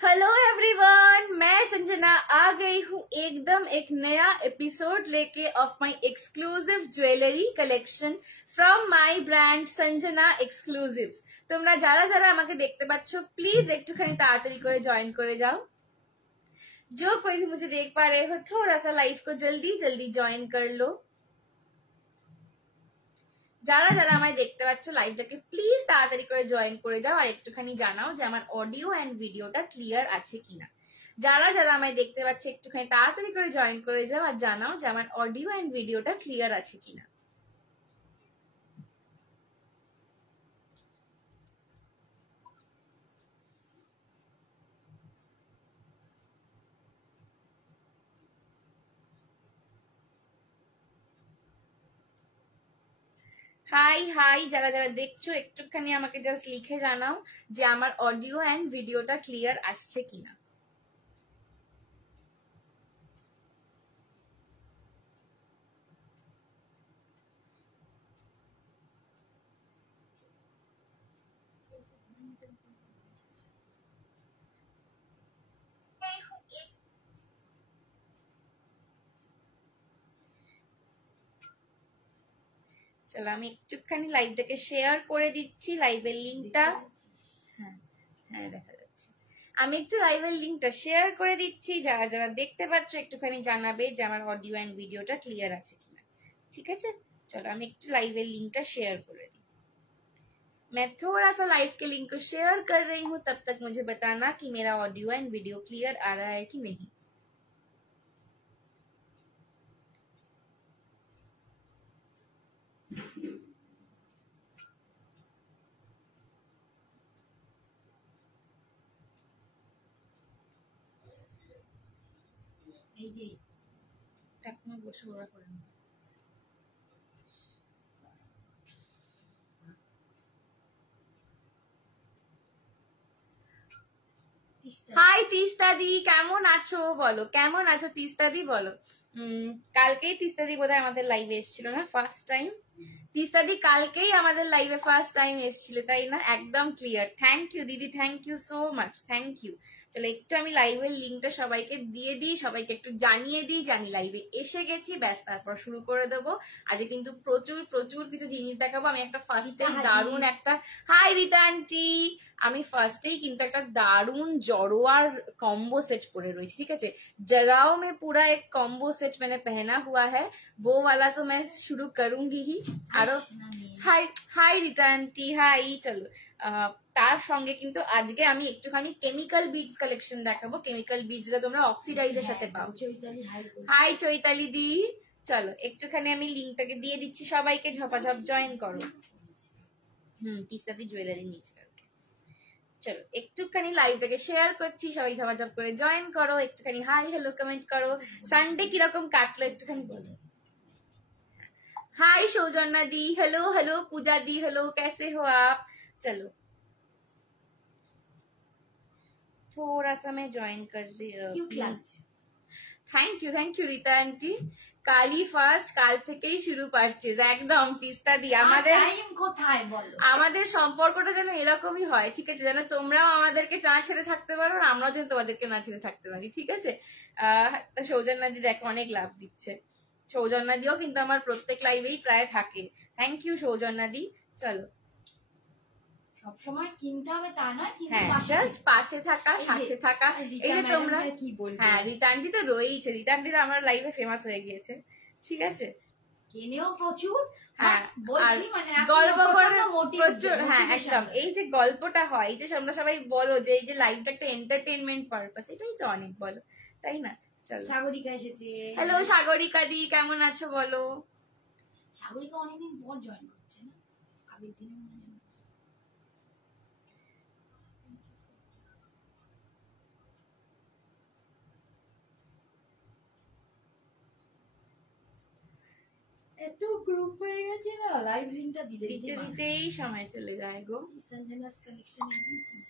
Hello everyone, मैं संजना आ गई हूँ एकदम एक नया एपिसोड लेके of my exclusive jewellery collection from my brand Sanjana exclusives. তোমরা যারা যারা আমাকে দেখতে পাচ্ছ प्लीज একটুখানি তাড়াতাড়ি করে জয়েন করে যাও। जो कोई भी मुझे देख पा रहे हो थोड़ा सा लाइव को जल्दी जल्दी ज्वाइन कर लो। যারা যারা আমায় দেখতে পাচ্ছ লাইভটাকে প্লিজ তাড়াতাড়ি করে জয়েন করে যাও আর একটুখানি জানাও যে আমার অডিও এন্ড ভিডিওটা ক্লিয়ার আছে কিনা। যারা যারা আমায় দেখতে পাচ্ছ একটুখানি তাড়াতাড়ি করে জয়েন করে যাও আর জানাও যে আমার অডিও এন্ড ভিডিওটা ক্লিয়ার আছে কিনা। হাই হাই, যারা যারা দেখছো একটুখানি আমাকে জাস্ট লিখে জানাও যে আমার অডিও এন্ড ভিডিওটা ক্লিয়ার আসছে কিনা। চলো আমি একটুখানি লাইভটাকে শেয়ার করে দিচ্ছি, লাইভের লিঙ্কটা। হ্যাঁ হ্যাঁ দেখা যাচ্ছে। আমি একটু লাইভের লিঙ্কটা শেয়ার করে দিচ্ছি, যারা যারা দেখতে পাচ্ছ একটুখানি জানাবে যে আমার অডিও এন্ড ভিডিওটা ক্লিয়ার আছে কিনা। ঠিক আছে, चलो আমি একটু লাইভের লিঙ্কটা শেয়ার করে দিই। मैं थोड़ा सा लाइव के लिंक को शेयर कर रही हूँ, तब तक मुझे बताना कि मेरा ऑडियो एंड वीडियो क्लियर आ रहा है कि नहीं। বসে ওরা করে হাই তিস্তাদি, কেমন আছো বলো, কেমন আছো তিস্তাদি বলো। কালকেই তিস্তাদি বোধহয় আমাদের লাইভে এসেছিল না ফার্স্ট টাইম। তিস্তাদি কালকেই আমাদের লাইভে ফার্স্ট টাইম এসেছিল তাই না? একদম ক্লিয়ার। থ্যাংক ইউ দিদি, thank you so much, thank you. চলো একটু আমি লাইভের লিঙ্কটা সবাইকে দিয়ে দিই, সবাইকে একটু জানিয়ে দিই যে আমি লাইভে এসে গেছি, ব্যাস তারপর শুরু করে দেবো। আজকে কিন্তু প্রচুর প্রচুর কিছু জিনিস দেখাবো। আমি একটা ফার্স্টেই দারুণ একটা হাই রিতা আন্টি, আমি ফার্স্টেই কিন্তু একটা দারুণ জড়োয়ার कॉम्बो सेट পরে রয়েছি। ঠিক আছে, जराओ में पूरा एक कॉम्बो सेट मैंने पहना हुआ है, वो वाला तो मैं शुरू करूंगी ही। আরো hi hi Rita aunty, hi. চলো তার সঙ্গে কিন্তু আজকে আমি একটুখানি কেমিক্যাল বিডস কালেকশন দেখাবো। কেমিক্যাল বিডস যেটা তোমরা অক্সিডাইজের সাথে পাও। হাই চৈতালি দি, চলো একটুখানি আমি লিঙ্কটাকে দিয়ে দিচ্ছি, সবাইকে ঝপাঝপ জয়েন করো। তিস্তাদি জুয়েলারি নিয়েছে কালকে। চলো একটুখানি লাইভটাকে শেয়ার করছি, সবাই ঝপাঝপ করে জয়েন করো, একটুখানি হাই হ্যালো কমেন্ট করো। সানডে কিরকম কাটলো একটুখানি বলো। हाय सौजन्या दी, हेलो हेलो पूजा दी, हेलो कैसे हो आप। चलो थोड़ा सा मैं ज्वाइन कर रही हूँ। Thank you Rita aunty. কালই ফার্স্ট, কাল থেকেই শুরু পারচেজ একদম তিস্তা দি। আমাদের সম্পর্কটা যেন এরকমই হয়, ঠিক আছে, যেন তোমরাও আমাদেরকে না ছেড়ে থাকতে পারো আর আমরাও যেন তোমাদেরকে না ছেড়ে থাকতে পারি। ঠিক আছে, সৌজন্যা দি দেখো অনেক লাভ দিচ্ছে। সৌজন্যা দিও কিন্তু আমার প্রত্যেক লাইভেই প্রায় থাকে। থ্যাংক ইউ সৌজন্যা দি। চলো সবসময় কিনতে হবে তা নয়, জাস্ট পাশে থাকা, সাথে থাকা। এই যে তোমরা কি বলবো, হ্যাঁ রিতা আন্টি তো রয়েইছে, রিতা আন্টি তো আমার লাইভে ফেমাস হয়ে গিয়েছে। ঠিক আছে, কেনেও প্রচুর, হ্যাঁ বলছি মানে গল্প করে প্রচুর। হ্যাঁ একদম, এই যে গল্পটা হয়, এই যে তোমরা সবাই বলো যে এই যে লাইভটা একটা এন্টারটেনমেন্ট পারপাস, এটাই তো অনেক বলো তাই না। চলো সাগরিকা এসেছে। হ্যালো সাগরিকা দি, কেমন আছো বলো। সাগরিকা অনেকদিন পর জয়েন করছে না, আগের দিন এত গ্রুপ হয়ে গেছে না, লাইভ লিংকটা দিতে দিতেই সময় চলে যায় গো। সঞ্জনাস কালেকশনে দিয়েছিস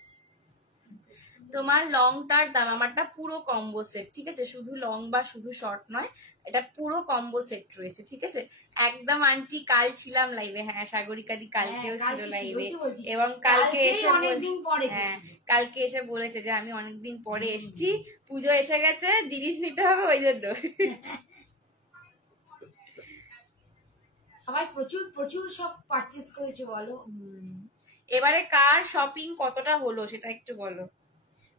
তোমার লংটার দাম, আমারটা পুরো কম্বো সেট, ঠিক আছে, শুধু লং বা শুধু শর্ট নয়, এটা পুরো কম্বো সেট রয়েছে, ঠিক আছে। একদম আন্টি কাল ছিলাম লাইভে, হ্যাঁ সাগরিকাদি কালকেও ছিল লাইভে, এবং কালকে এসে অনেকদিন পরে হ্যাঁ কালকে এসে বলেছে যে আমি অনেকদিন পরে এসেছি, পুজো এসে গেছে, জিনিস নিতে হবে ওই জন্য। সবাই প্রচুর প্রচুর সব পারচেজ করেছে বলো। এবারে কার শপিং কতটা হলো সেটা একটু বলো।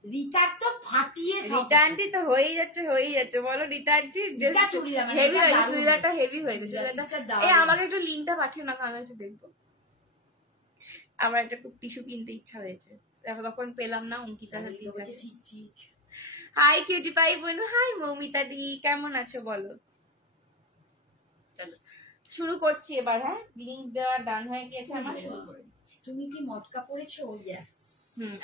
রিচার্জ তো ফাটিয়ে রিতা আন্টি তো হয়েই যাচ্ছে বলো। রিতা আন্টি হেভি হয়েছে, চুড়িদারটা হেভি হয়েছে, চুড়িদারটা এই আমাকে একটু লিঙ্কটা পাঠিয়ে না, আমি একটু দেখবো। আমার একটা খুব টিস্যু কিনতে ইচ্ছা হয়েছে, দেখো তখন পেলাম না, অঙ্কিতা ঠিক ঠিক। হাই কিউটি পাই বোন, হাই মৌমিতা দি, কেমন আছো বলো। চলো শুরু করছি এবার, হ্যাঁ লিঙ্ক দেওয়া ডান হয়ে গিয়েছে আমার, শুরু করে। তুমি কি মটকা পরেছো? ইয়েস,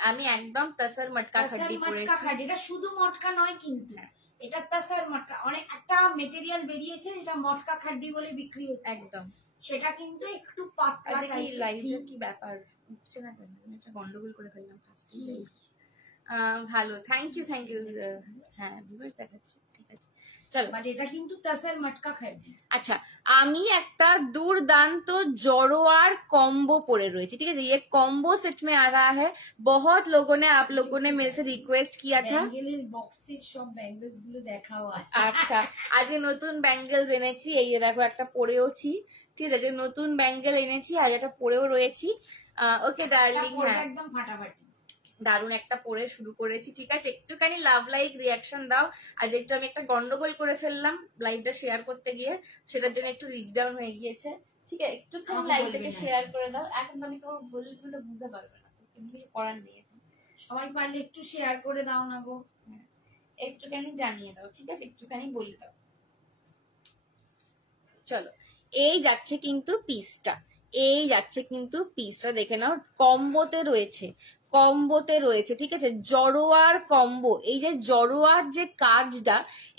আমি একদম তাসার মটকা খাড্ডি পরেছি। এটা শুধু মটকা নয় কিন্তু, এটা তাসার মটকা, অনেক একটা মেটেরিয়াল বেরিয়েছে যেটা মটকা খাড্ডি বলে বিক্রি হচ্ছে, একদম সেটা কিন্তু একটু পাতলা টাইপের। লাইভে কি ব্যাপার উঠছে না কেন, একটা গন্ডগোল করে ফেললাম ফার্স্টে। ভালো, থ্যাংক ইউ হ্যাঁ ভিউয়ার্স দেখাচ্ছে, ঠিক আছে চলো। বাট এটা কিন্তু তাসার মটকা খাড্ডি। আচ্ছা আমি একটা দুর্দান্ত জড়োয়ার कॉम्बो परे रही थी, ठीक है, ये कॉम्बो सेट में आ रहा है। बहुत लोगों ने, आप लोगों ने मेरे से रिक्वेस्ट किया था। ব্যাঙ্গেলের বক্সের সব ব্যাঙ্গেলস গুলো দেখাও। আচ্ছা আজ নতুন ব্যাঙ্গেলস এনেছি, এই দেখো একটা পরেওছি, ঠিক আছে, নতুন ব্যাঙ্গেল এনেছি, আজ একটা পরেও রয়েছি। ওকে ডার্লিং, হ্যাঁ একদম ফাটাফাটি দারুন একটা পরে শুরু করেছি, ঠিক আছে, একটুখানি লাভ লাইক রিয়াকশন দাও। আজ একটু আমি একটা গন্ডগোল করে ফেললাম লাইভটা শেয়ার করতে গিয়ে, সেটার জন্য একটু রিচ ডাউন হয়ে গিয়েছে, ঠিক আছে, একটুখানি লাইভটাকে শেয়ার করে দাও। এখন আমি তোমার বললে বুঝতে পারবে না, কিছু করার নেই, সবাই পারলে একটু শেয়ার করে দাও না গো, একটুখানি জানিয়ে দাও, ঠিক আছে, একটুখানি বলে দাও। চলো এই যাচ্ছে কিন্তু পিসটা, দেখে নাও, কম্বোতে রয়েছে, ঠিক আছে, জড়োয়ার কম্বো। এই যে জড়োয়ার যে কাজটা,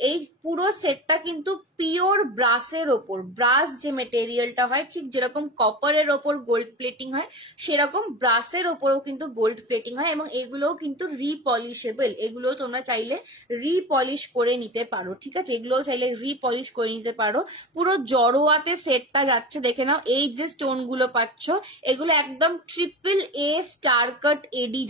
এই পুরো সেটটা কিন্তু পিওর ব্রাসের ওপর, ব্রাস যে মেটেরিয়ালটা হয়, ঠিক যেরকম কপারের ওপর গোল্ড প্লেটিং হয়, সেরকম ব্রাসের ওপরেও কিন্তু গোল্ড প্লেটিং হয়, এবং এগুলোও কিন্তু রিপলিশেবল, এগুলোও তোমরা চাইলে রিপলিশ করে নিতে পারো, ঠিক আছে, এগুলোও চাইলে রিপলিশ করে নিতে পারো। পুরো জড়োয়াতে সেটটা যাচ্ছে, দেখে নাও, এই যে স্টোন গুলো পাচ্ছ এগুলো একদম ট্রিপল এ স্টার কাট এডি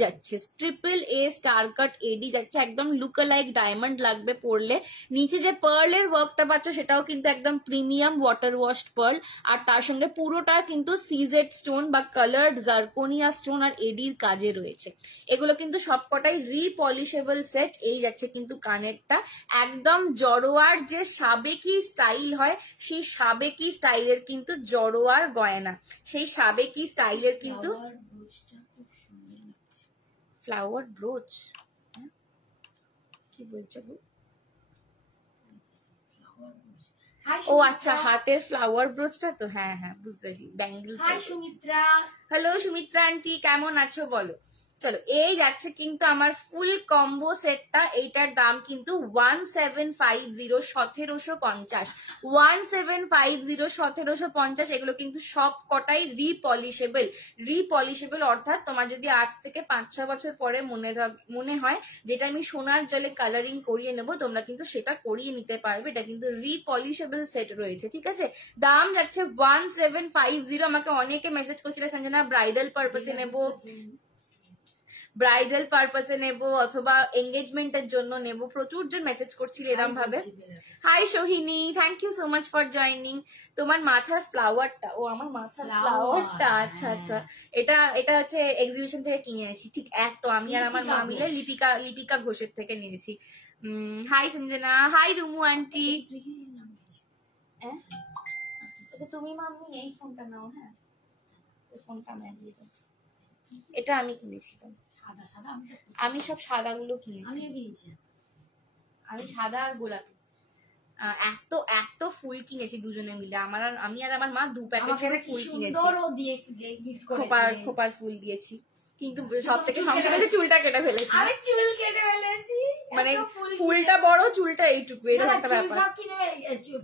যাচ্ছে, একদম লুকালাইক ডায়মন্ড লাগবে পরলে। নিচে যে পার্লের ওয়ার্কটা পাচ্ছ সেটাও কিন্তু একদম প্রিমিয়াম ওয়াটার ওয়াশড পার্ল, আর তার সঙ্গে পুরোটা কিন্তু সিজেড স্টোন বা কালার্ড জারকোনিয়া স্টোন আর এডির কাজে রয়েছে। এগুলো কিন্তু সবকটাই রিপলিশেবল সেট। এই যাচ্ছে কিন্তু কানেরটা, একদম জড়োয়ার যে সাবেকি স্টাইল হয়, সেই সাবেকি স্টাইলের কিন্তু জড়োয়ার গয়না, সেই সাবেকি স্টাইলের কিন্তু ফ্লাওয়ার ব্রোচ। কি বলছো গো? ও আচ্ছা, হাতের ফ্লাওয়ার ব্রোচটা তো, হ্যাঁ বুঝতে পেরেছি, bangles. Sumitra, hello Sumitra aunty, কেমন আছো বলো। চলো এই যাচ্ছে কিন্তু আমার ফুল কম্বো সেটটা, এইটার দাম কিন্তু 1750, 1750, 1750। এগুলো কিন্তু সব কটাই রিপলিশেবল, অর্থাৎ তোমার যদি 8 থেকে 5-6 বছর পরে মনে হয় যেটা আমি সোনার জলে কালারিং করিয়ে নেবো, তোমরা কিন্তু সেটা করিয়ে নিতে পারবে। এটা কিন্তু রিপলিশেবল সেট রয়েছে, ঠিক আছে। দাম যাচ্ছে 1750। আমাকে অনেকে মেসেজ করছিল সঞ্জনা ব্রাইডাল পারপাসে নেব অথবা এঙ্গেজমেন্টের জন্য নেব, প্রচুর জন মেসেজ করছিল এরকম ভাবে। Hi Sohini, thank you so much for joining. তোমার মাথার ফ্লাওয়ারটা, ও আমার মাথার ফ্লাওয়ারটা, আচ্ছা, এটা হচ্ছে এক্সিবিশন থেকে কিনে এনেছি, ঠিক এত, আমি আর আমার মা মিলে লিপিকা ঘোষের থেকে নিয়েছি। Hi Sanjana, hi Rumu aunty. তুমি মাম্মি এই ফোনটা নাও, হ্যাঁ ফোনটা আমি দিয়ে দাও। এটা আমি কিনেছিলাম, আমি সব সাদা গুলো কিনেছি, আমি সাদা আর গোলাপি। এত ফুল কিনেছি দুজনে মিলে, আমি আর আমার মা 2 প্যাকেট ফুল কিনেছি, খোপার ফুল দিয়েছি, কিন্তু সব থেকে সমস্যা চুলটা কেটে ফেলেছি, মানে ফুলটা বড়, চুলটা এইটুকু, এরকম একটা ব্যাপার।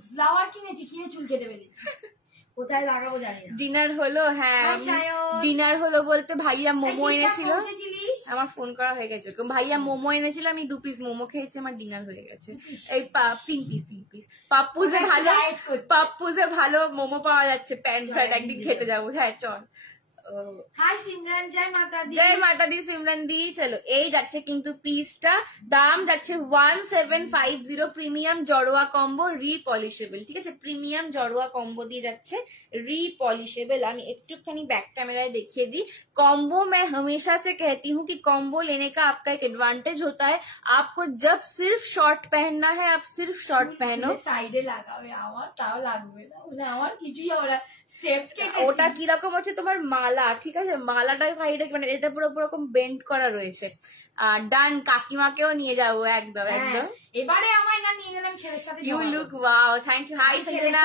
ফ্লাওয়ার কিনেছি, কিনে চুল কেটে ফেলেছি, কোথায় লাগাবো জানি না। ডিনার হলো, হ্যাঁ ডিনার হলো বলতে ভাইয়া মোমো এনেছিল। আমার ফোন করা হয়ে গেছে, ভাইয়া মোমো এনেছিল, আমি 2 পিস মোমো খেয়েছি, আমার ডিনার হয়ে গেছে। এই 3 পিস পাপ্পুজে ভালো মোমো পাওয়া যাচ্ছে, প্যান্ট ফ্যাট একদিন খেতে যাবো। হ্যাঁ চল। হাই সিমরান, জয় মাতা দি। জয় মাতা দি সিমরান দি। চলো, এই যাচ্ছে কিন্তু পিসটা, দাম যাচ্ছে 1750, প্রিমিয়াম জড়োয়া কম্বো রিপলিশেবল। ঠিক আছে, প্রিমিয়াম জড়োয়া কম্বো দিয়ে যাচ্ছে, রিपॉलिशेबल। আমি একটুখানি बैक कैमरा देखिए दी। कॉम्बो मैं हमेशा से कहती हूँ कि कॉम्बो लेने का आपका एक एडवांटेज होता है, आपको जब सिर्फ शॉर्ट पहनना है आप सिर्फ शॉर्ट पहनो। সাইডে লাগাবে, আমার তাও লাগবে না, মানে আমার কিছুই ওরা স্টেপ কেটে। ওটা কিরকম হচ্ছে তোমার মালা, ঠিক আছে, মালাটা সাইডে মানে এটা পুরো পুরো বেন্ড করা রয়েছে। ডান, কাকিমাকেও নিয়ে যাবো একদম একদম। এবারে আমায় না নিয়ে গেলাম ছেলের সাথে। You look wow, thank you. Hi Selena,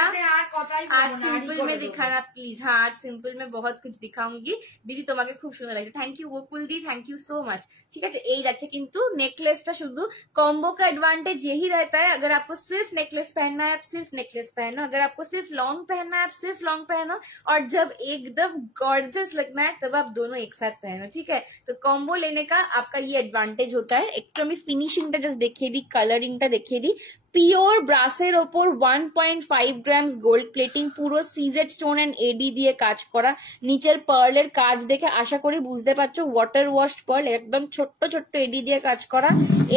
आज सिंपल में दिखाना प्लीज। हाँ, आज सिंपल में बहुत कुछ दिखाऊंगी दीदी, তোমাকে খুব সুন্দর লাগছে। Thank you वकुल the, thank you so much. ठीक है, এই যাচ্ছে কিন্তু নেকলেসটা। শুধু कॉम्बो का एडवांटेज यही रहता है, अगर आपको सिर्फ नेकलेस पहनना है आप सिर्फ नेकलेस पहनो, अगर आपको सिर्फ लॉन्ग पहनना है आप सिर्फ लॉन्ग पहनो, और जब एकदम गॉर्जियस लगना है तब आप दोनों एक साथ पहनो। ठीक है, तो कॉम्बो लेने का आपका ये एडवांटेज होता है। एक तो मैं फिनिशिंगটা জাস্ট দেখিয়ে দিই, কালারিংটা দেখিয়ে দিই। পিওর ব্রাসের ওপর 1.5 গ্রামস গোল্ড প্লেটিং, পুরো সিজেড স্টোন এন্ড এডি দিয়ে কাজ করা। নিচের পার্লের কাজ দেখে আশা করি বুঝতে পারছো, ওয়াটার ওয়াশড পার্ল, একদম ছোট্ট ছোট্ট এডি দিয়ে কাজ করা।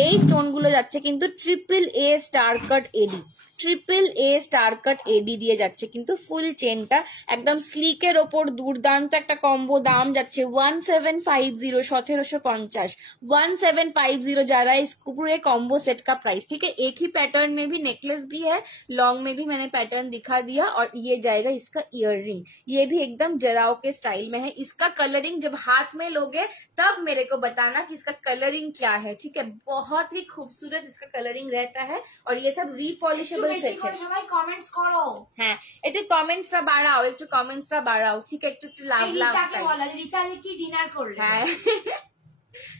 এই স্টোনগুলো যাচ্ছে কিন্তু AAA স্টার কাট এডি, AAA স্টার কাট এডি দিয়ে যাচ্ছে কিন্তু ফুল চেনটা একদম স্লিকের ওপর। দুর্দান্ত একটা কম্বো। দাম যাচ্ছে 1750, 1750, 1750 जा रहा है इस पूरे कॉम्बो सेट का प्राइस। ठीक है, एक ही पैटर्न में भी नेकलेस भी है, लॉन्ग में भी मैंने पैटर्न दिखा दिया, और ये जाएगा इसका इयररिंग, ये भी एकदम जराव के स्टाइल में है। इसका कलरिंग जब हाथ में लोगे तब मेरे को बताना कि इसका कलरिंग क्या है। ठीक है, बहुत ही खूबसूरत इसका कलरिंग रहता है, और ये सब রিপলিশেবল। সবাই কমেন্টস করো। হ্যাঁ, একটু কমেন্টসটা বাড়াও, একটু কমেন্টসটা বাড়াও। ঠিক, একটু একটু লাভ লাভ। রিতা কি ডিনার করলে? হ্যাঁ,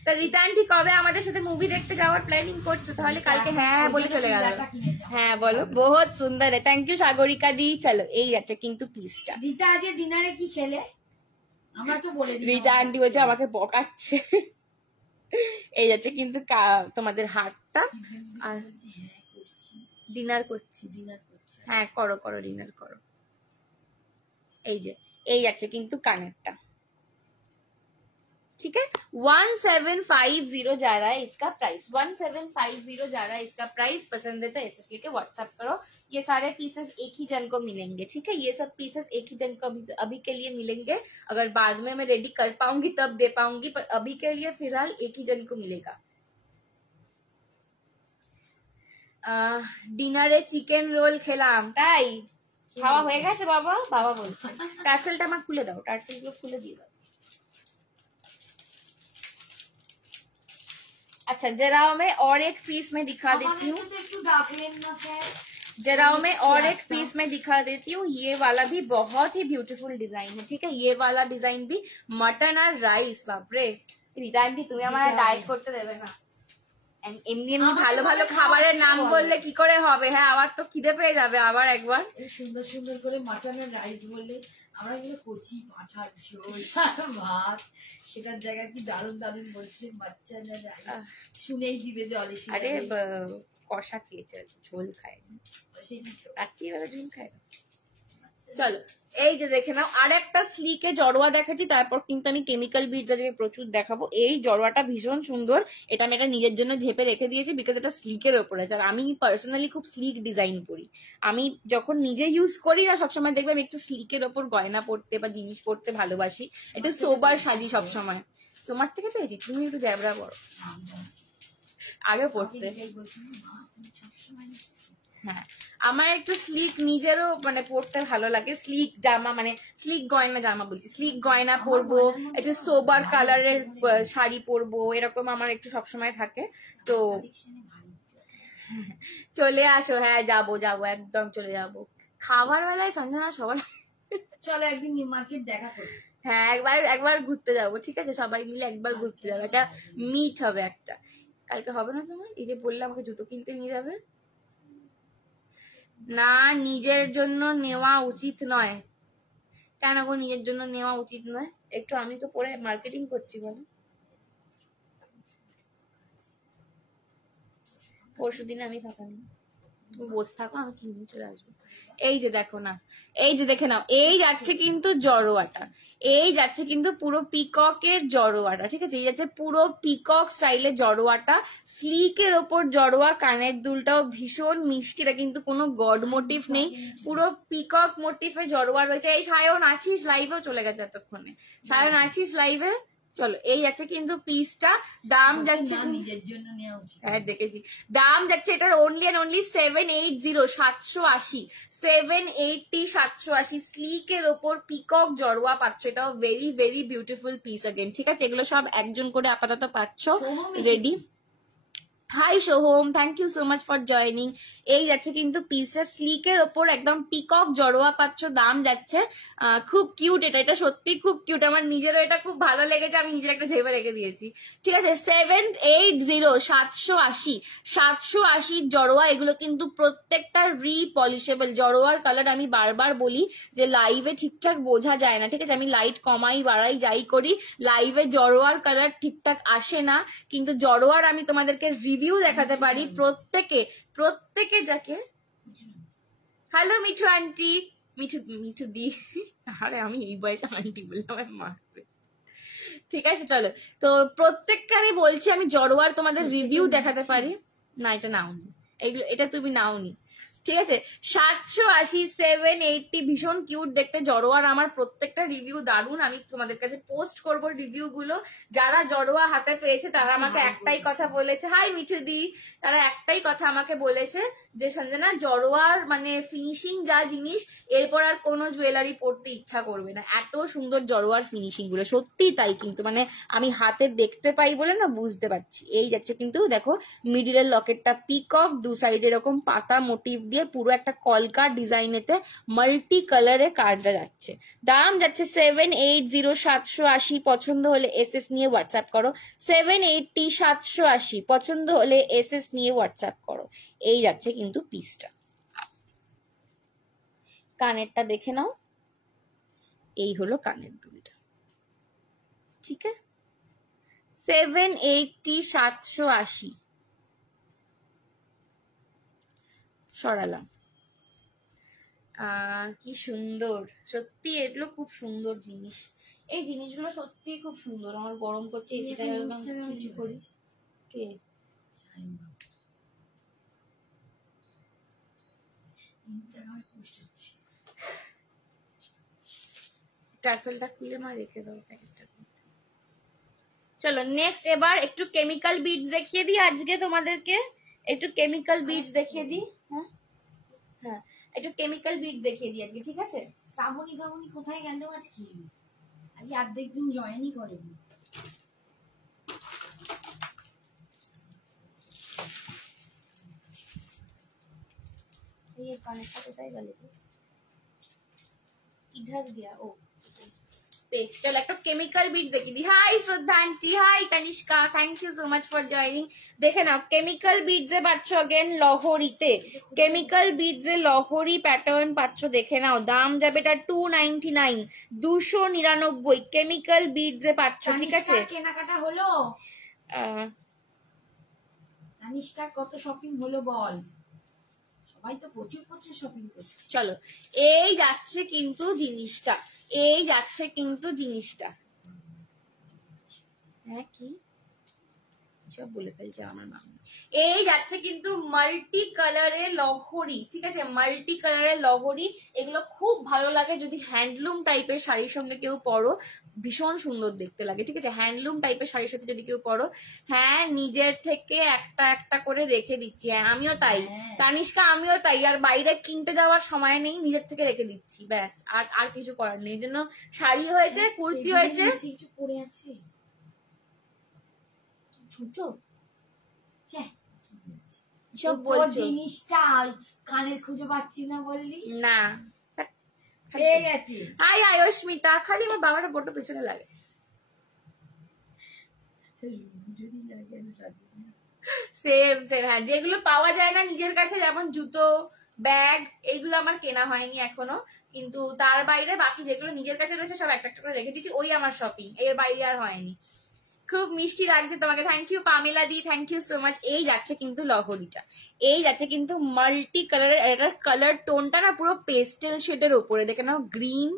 তা রিতা আন্টি কবে আমাদের সাথে মুভি দেখতে যাওয়ার প্ল্যানিং করছো? তাহলে কালকে হ্যাঁ বলে চলে গেল। হ্যাঁ বলো, বহুত সুন্দর। থ্যাংক ইউ সাগরিকা দি। চলো, এই যাচ্ছে কিন্তু পিসটা। রিতা আজ ডিনারে কি খেলে আমরা তো বলে দিই। রিতা আন্টি বলছে আমাকে বকাচ্ছে। এই যাচ্ছে কিন্তু তোমাদের হাতটা। আর ডিনার করছি, হ্যাঁ করো করো, ডিনার করো। এই যে এই যাচ্ছে কিন্তু কানেরটা। ठीक है, 1750 जा रहा है इसका प्राइस, 1750 जा रहा है इसका प्राइस। पसंद है तो एसएस लेके व्हाट्सएप करो। ये सारे पीसेस एक ही जन को मिलेंगे। ठीक है, ये सब पीसेस एक ही जन को अभी के लिए मिलेंगे। अगर बाद में मैं रेडी कर पाऊंगी तब दे पाऊंगी, पर अभी के लिए फिलहाल एक ही जन को मिलेगा। ডিনারে চিকেন রোল খেলাম, তাই খাওয়া হয়ে গেছে বাবা? বাবা বলছে টার্সেলটা আমার খুলে দাও, টার্সেলগুলো খুলে দিয়ে দাও। अच्छा, जराओ में और एक पीस में दिखा देती हूँ, जराओ में और एक पीस में दिखा देती हूँ। ये वाला भी बहुत ही ब्यूटीफुल डिजाइन है। ठीक है, ये वाला डिजाइन भी मटन और राइस। बापरे रीता आंटी, তুমি আমার ডায়েট করতে দেবে না? এমনি এমনি ভালো ভালো খাবারের নাম বললে কি করে হবে? হ্যাঁ, আবার তো খিদে পেয়ে যাবে আবার একবার। সুন্দর সুন্দর করে মাটন আর রাইস বললে আমরা এগুলো কচি পাঁঠার ঝোল ভাত, সেটার জায়গায় কি দারুণ দারুণ বলছে বাচ্চারা, রাইস শুনেই দিবে জলে। আরে কষা খেয়েছে, ঝোল খায়, রাত্রিবেলা ঝোল খায়। চলো, এই যে দেখে নাও, আর একটা স্লিকে জড়োয়া দেখাচ্ছি, তারপর কিন্তু আমি কেমিক্যাল বিডস আজকে প্রচুর দেখাবো। এই জড়োয়াটা ভীষণ সুন্দর, এটা আমি এটা নিজের জন্য ঝেপে রেখে দিয়েছি, বিকজ এটা স্লিকের ওপর আছে। আর আমি পার্সোনালি খুব স্লিক ডিজাইন করি। আমি যখন নিজে ইউজ করি না, সবসময় দেখবে আমি একটু স্লিকের ওপর গয়না পরতে বা জিনিস পরতে ভালোবাসি, একটু সোবার সাজি সবসময়। তোমার থেকে পেয়েছি, তুমি একটু জ্যাবরা পড়ো, আগে পড়তে। হ্যাঁ, আমার একটু স্লিক নিজেরও মানে পরতে ভালো লাগে। স্লিক জামা মানে স্লিক গয়না, জামা বলছি, স্লিক গয়না পরবো, একটু সোবার কালারের শাড়ি পরবো, এরকম আমার একটু সবসময় থাকে। তো চলে আসো। হ্যাঁ যাবো যাবো, একদম চলে যাবো। খাবার বেলায় সঞ্জনা সবার চলো একদিন নিউ মার্কেট দেখা করি। হ্যাঁ, একবার ঘুরতে যাবো। ঠিক আছে, সবাই মিলে একবার ঘুরতে যাবো, একটা মিট হবে একটা। কালকে হবে না তোমার? এই যে বললে আমাকে জুতো কিনতে নিয়ে যাবে। না, নিজের জন্য নেওয়া উচিত নয়। কেন গো নিজের জন্য নেওয়া উচিত নয়? একটু আমি তো পরে মার্কেটিং করছি, বলো। পরশু দিনে আমি ফাঁকা নেই, তুমি বসে থাকো, আমি 3 দিন চলে আসবো। এই যে দেখো না, এই যে দেখে নাও, এই যাচ্ছে কিন্তু জড়োয়াটা, এই যাচ্ছে কিন্তু পুরো পিককের জড়োয়াটা, ঠিক আছে? এই যাচ্ছে পুরো পিকক স্টাইলের জড়োয়াটা, স্লিকের ওপর জড়োয়া, কানের দুলটাও ভীষণ মিষ্টি, এটা কিন্তু কোনো গড মোটিভ নেই, পুরো পিকক মোটিভে জড়োয়া রয়েছে। এই সায়ন আছিস? লাইভেও চলে গেছে এতক্ষণে। সায়ন আছিস লাইভে? চলো, এই যাচ্ছে কিন্তু পিসটা, দাম যাচ্ছে, নিজের জন্য নেওয়া উচিত। হ্যাঁ দেখেছি, দাম যাচ্ছে এটার অনলি অ্যান্ড অনলি 780, 780, 780, 780। স্লিকের ওপর পিকক জড়োয়া পাচ্ছ, এটাও very very beautiful piece again, ঠিক আছে? এগুলো সব একজন করে আপাতত পাচ্ছ ready. Hi Soham, thank you so much for joining. এই যাচ্ছে কিন্তু পিসটা, স্লিকের ওপর একদম পিকক জড়োয়া পাচ্ছ, দাম যাচ্ছে খুব কিউট, এটা এটা সত্যি খুব কিউট, আমার নিজেরও এটা খুব ভালো লেগেছে, আমি নিজের একটা ঝেবে রেখে দিয়েছি, ঠিক আছে? 780, 780, 780 জড়োয়া, এগুলো কিন্তু প্রত্যেকটা রিপলিশেবল। জড়োয়ার কালার আমি বারবার বলি যে লাইভে ঠিকঠাক বোঝা যায় না, ঠিক আছে? আমি লাইট কমাই বাড়াই যাই করি, লাইভে জড়োয়ার কালার ঠিকঠাক আসে না, কিন্তু জড়োয়ার আমি তোমাদেরকে রিভিউ দেখাতে পারি প্রত্যেকে প্রত্যেকে যাকে। হ্যালো মিঠু আন্টি, মিঠু মিঠু দি, আরে আমি এই বয়সে আন্টি বললাম, মারবে, ঠিক আছে? চলো, তো প্রত্যেককে আমি বলছি, আমি জড়োয়ার তোমাদের রিভিউ দেখাতে পারি না, এটা নাওনি, এইগুলো এটা তুমি নাওনি, ঠিক আছে? 780, 780, ভীষণ কিউট দেখতে জড়োয়ার, আমার প্রত্যেকটা রিভিউ দারুন, আমি তোমাদের কাছে পোস্ট করবো রিভিউ গুলো। যারা জড়োয়া হাতে পেয়েছে তারা আমাকে একটাই কথা বলেছে, হাই মিঠু দি, তারা একটাই কথা আমাকে বলেছে যে সঞ্জনা, জড়োয়ার মানে ফিনিশিং যা জিনিস, এরপর আর কোনো জুয়েলারি পরতে ইচ্ছা করবে না, এত সুন্দর জড়োয়ার ফিনিশিং গুলো, সত্যি তাই কিন্তু, মানে আমি হাতে দেখতে পাই বলে না বুঝতে পারছি। এই যাচ্ছে কিন্তু দেখো, মিডিলের লকেটটা পিকক, দু সাইডে এরকম পাতা মোটিভ দিয়ে পুরো একটা কলকা ডিজাইনেতে মাল্টি কালারে কাজটা যাচ্ছে, দাম যাচ্ছে 780, 780। পছন্দ হলে এসএস নিয়ে হোয়াটসঅ্যাপ করো, 780, 780, পছন্দ হলে এসএস নিয়ে হোয়াটসঅ্যাপ করো। এই যাচ্ছে কিন্তু পিসটা, কানেরটা দেখে নাও, এই হলো কানের দুলটা, ঠিক আছে? 780, 780 সরালাম। কি সুন্দর সত্যি, এগুলো খুব সুন্দর জিনিস, এই জিনিসগুলো সত্যি খুব সুন্দর। আমার গরম করছে, এসিটা কিছু করি। কে? টার্সেলটা খুলে মা রেখে দাও প্যাকেটটা। চলো নেক্সট, এবার একটু কেমিক্যাল বিডস দেখিয়ে দিই আজকে তোমাদেরকে, একটু কেমিক্যাল বিডস দেখিয়ে দিই। হ্যাঁ হ্যাঁ, একটু কেমিক্যাল বিডস দেখিয়ে দিই আজকে, ঠিক আছে? শ্রাবণী ব্রাহ্মণী কোথায় গেল আজকে? আজকে অর্ধেক দিন জয়েনই করেনি। ये कनेक्ट कोথায় গেল? इधर दिया, ओ पेज। चलो একটা কেমিক্যাল বিট দেখিয়ে দিই। Hi Shraddha aunty, hi Tanishka, thank you so much for joining. দেখে নাও, কেমিক্যাল বিটস এ পাচ্ছ अगेन লহরিতে, কেমিক্যাল বিটস এ লহরি প্যাটার্ন পাচ্ছ, দেখে নাও, দাম যাবে এটা 299, 299 কেমিক্যাল বিটস এ পাচ্ছ, ঠিক আছে? কেনাকাটা হলো? তানিষ্কার কত শপিং হলো বল? সবাই তো প্রচুর প্রচুর শপিং করছে। চলো, এই যাচ্ছে কিন্তু জিনিসটা, এই যাচ্ছে কিন্তু জিনিসটা, হ্যাঁ কি সব বলে ফেলছে আমার মা। এই যাচ্ছে কিন্তু মাল্টি কালারের লহরি, ঠিক আছে? মাল্টি কালারের লহরি, এগুলো খুব ভালো লাগে যদি হ্যান্ডলুম টাইপের শাড়ির সঙ্গে কেউ পরো, ভীষণ সুন্দর দেখতে লাগে, ঠিক আছে? হ্যান্ডলুম টাইপের শাড়ির সাথে যদি কেউ পরো, হ্যাঁ নিজের থেকে একটা একটা করে রেখে দিচ্ছি, আমিও তাই, তানিষ্কা আমিও তাই, আর বাইরে কিনতে যাওয়ার সময় নেই, নিজের থেকে রেখে দিচ্ছি, ব্যাস, আর আর কিছু করার নেই। এই জন্য শাড়ি হয়েছে, কুর্তি হয়েছে, কিছু পরে আছে ছোট সব বলছো জিনিসটা কানের খুঁজে পাচ্ছি না বললি না, পেয়ে গেছি। হাই হাই অস্মিতা, খালি আমার বাবাটা বড় পেছনে লাগে, সেম সেম। হ্যাঁ, যেগুলো পাওয়া যায় না নিজের কাছে, যেমন জুতো, ব্যাগ, এইগুলো আমার কেনা হয়নি এখনো, কিন্তু তার বাইরে বাকি যেগুলো নিজের কাছে রয়েছে সব একটা একটা করে রেখে দিচ্ছি, ওই আমার শপিং, এর বাইরে আর হয়নি। খুব মিষ্টি লাগছে তোমাকে, থ্যাংক ইউ পামেলা দি, থ্যাংক ইউ সো মাচ। এই যাচ্ছে কিন্তু লহরিটা, এই যাচ্ছে কিন্তু মাল্টি কালারের, এটার কালার টোনটা না পুরো পেস্টেল শেডের ওপরে, দেখে নাও গ্রিন,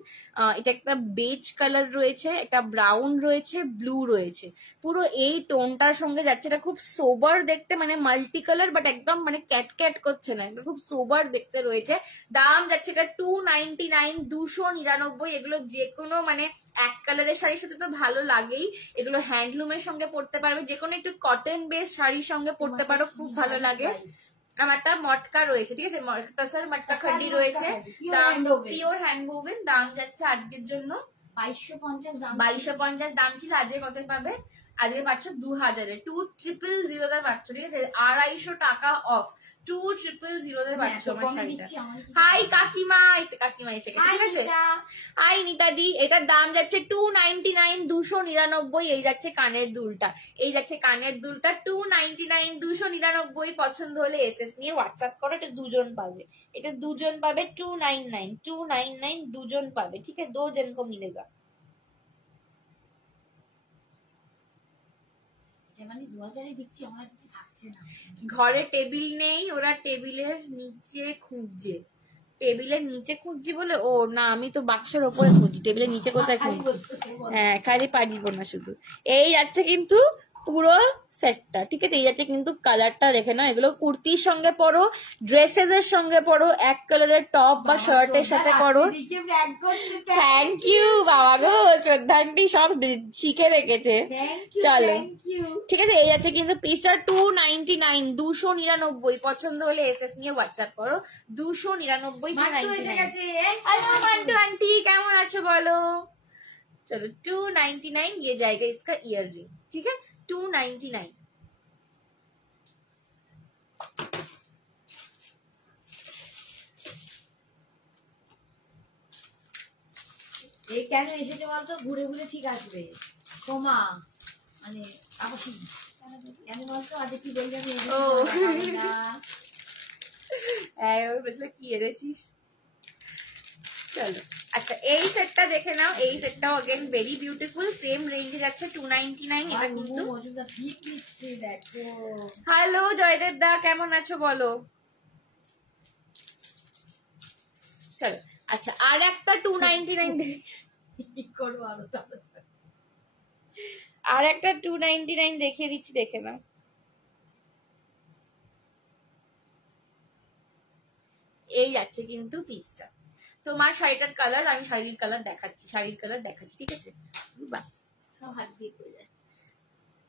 এটা একটা বেজ কালার রয়েছে, একটা ব্রাউন রয়েছে, ব্লু রয়েছে, পুরো এই টোনটার সঙ্গে যাচ্ছে। এটা খুব সোবার দেখতে, মানে মাল্টি কালার বাট একদম মানে ক্যাট ক্যাট করছে না, এটা খুব সোবার দেখতে রয়েছে। দাম যাচ্ছে এটা 299, 299। এগুলো যে কোনো মানে এক কালারের শাড়ির সাথে তো ভালো লাগেই, এগুলো হ্যান্ডলুমের সঙ্গে পরতে পারবে, যে কোনো একটু কটন বেস শাড়ির সঙ্গে পরতে পারো, খুব ভালো লাগে। আমারটা মটকা রয়েছে, ঠিক আছে, তাসার মটকা খাড্ডি রয়েছে, দাম পিওর হ্যান্ড ওভেন। দাম যাচ্ছে আজকের জন্য 2250 দাম, 2250 দাম ছিল, আজকে কত পাবে? আজকে পাচ্ছ 2000-এ, 2000 পাচ্ছ, ঠিক আছে, 250 টাকা অফ, 2000 পাচ্ছ আমার শাড়িটা। হাই কাকিমা, কাকিমা এসে গেছে, ঠিক আছে। হাই নিতাদি, এটার দাম যাচ্ছে 299, 299। এই যাচ্ছে কানের দুলটা, এই যাচ্ছে কানের দুলটা 299, 299। পছন্দ হলে এসএস নিয়ে হোয়াটসঅ্যাপ করো, এটা দুজন পাবে, এটা দুজন পাবে, 299, 299 দুজন পাবে, ঠিক আছে, 2 জন কো মিলেগা। মানে 2000-এ দিচ্ছি, আমার কিছু থাকছে না, ঘরে টেবিল নেই, ওরা টেবিলের নিচে খুঁজছে, টেবিলের নিচে খুঁজছি বলে, ও না আমি তো বাক্সের ওপরে খুঁজি, টেবিলের নিচে কোথায় খুঁজছি? হ্যাঁ খালি পারিব না শুধু। এই যাচ্ছে কিন্তু পুরো সেটটা, ঠিক আছে, এই যাচ্ছে কিন্তু কালারটা দেখে না, এগুলো কুর্তির সঙ্গে পরো, ড্রেসেস এর সঙ্গে পরো, এক কালারের টপ বা শার্টের সাথে পরো। থ্যাংক ইউ বাবা গো, শ্রদ্ধান্টি সব শিখে রেখেছে, চলো ঠিক আছে। এই যাচ্ছে কিন্তু পিসটা 299, 299। পছন্দ হলে এসএস নিয়ে হোয়াটসঅ্যাপ করো, 299। আন্টি কেমন আছো বলো, चलो 299 ये जाएगा इसका ईयर रिंग, ठीक है 299। এই কেন এসেছে বলতো, ঘুরে ঘুরে ঠিক আসবে তোমা, মানে আপসি কেন বলতো, আজ কি বলবি আমি বুঝলে কি এনেছিস, চলো। আচ্ছা এই সেটটা দেখে নাও, এই সেটটাও अगेन ভেরি বিউটিফুল, সেম রেঞ্জে যাচ্ছে 299। এটা কিন্তু হ্যালো জয়দেব দা কেমন আছো বলো, চলো। আচ্ছা আর একটা 299 করবো আরো, আর একটা 299 দেখিয়ে দিচ্ছি, দেখে নাও। এই যাচ্ছে কিন্তু পিসটা, তোমার শাড়িটার কালার, আমি শাড়ির কালার দেখাচ্ছি, শাড়ির কালার দেখাচ্ছি, ঠিক আছে, বাহ সব হাত দিয়ে করে যায়,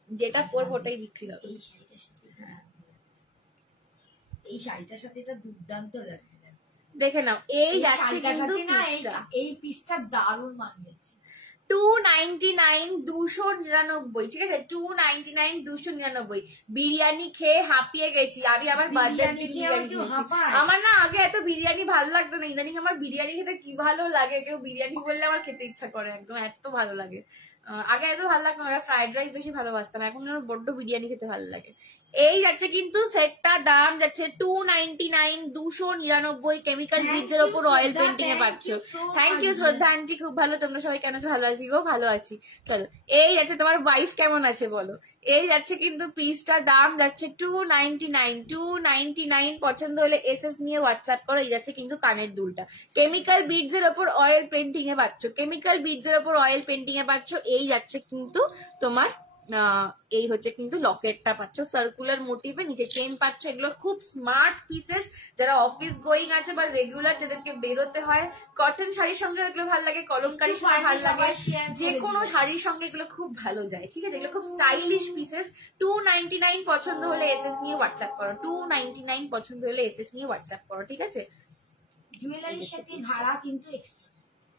যেটা পরবো ওটাই বিক্রি হবে। এই শাড়িটার সাথে, এই শাড়িটার সাথে এটা দুর্দান্ত লাগছে, দেখে নাও। এই যাচ্ছে কিন্তু এই পিসটা দারুণ মানিয়েছে, 299, 299, ঠিক আছে 299, 299। বিরিয়ানি খেয়ে হাঁপিয়ে গেছি আমি, আবার বার্থডে বিরিয়ানি, আমার না আগে এত বিরিয়ানি ভালো লাগতো না, ইদানিং আমার বিরিয়ানি খেতে কি ভালো লাগে, কেউ বিরিয়ানি বললে আমার খেতে ইচ্ছা করে, একদম এত ভালো লাগে। আগে এত ভালো লাগতো না, ফ্রাইড রাইস বেশি ভালোবাসতাম, এখন আমার বড্ড বিরিয়ানি খেতে ভালো লাগে। এই যাচ্ছে কিন্তু সেটটা, দাম যাচ্ছে 299, 299। কেমিক্যাল ব্লিচের ওপর অয়েল পেন্টিং এ পাচ্ছ। থ্যাংক ইউ শ্রদ্ধা আন্টি, খুব ভালো, তোমরা সবাই কেন আছো? ভালো আছি গো, ভালো আছি। চলো এই যাচ্ছে, তোমার ওয়াইফ কেমন আছে বলো। এই যাচ্ছে কিন্তু পিসটা, দাম যাচ্ছে 299, 299। পছন্দ হলে এসএস নিয়ে হোয়াটসঅ্যাপ করো। এই যাচ্ছে কিন্তু কানের দুলটা, কেমিক্যাল বিডস এর ওপর অয়েল পেন্টিং এ পাচ্ছ, কেমিক্যাল বিডস এর ওপর অয়েল পেন্টিং এ পাচ্ছ। এই যাচ্ছে কিন্তু তোমার এই হচ্ছে কিন্তু লকেটটা পাচ্ছ, সার্কুলার মোটিভে, নিচে চেন পাচ্ছ। এগুলো খুব স্মার্ট পিসেস, যারা অফিস গোয়িং আছে বা রেগুলার যাদেরকে বেরোতে হয়, কটন শাড়ির সঙ্গে এগুলো ভালো লাগে, কলমকারির সঙ্গে ভালো লাগে, যে কোনো শাড়ির সঙ্গে এগুলো খুব ভালো যায়, ঠিক আছে, এগুলো খুব স্টাইলিশ পিসেস। 299 পছন্দ হলে এসএস নিয়ে হোয়াটসঅ্যাপ করো, 299 পছন্দ হলে এসএস নিয়ে হোয়াটসঅ্যাপ করো, ঠিক আছে। জুয়েলারির সাথে ভাড়া কিন্তু এক্সট্রা,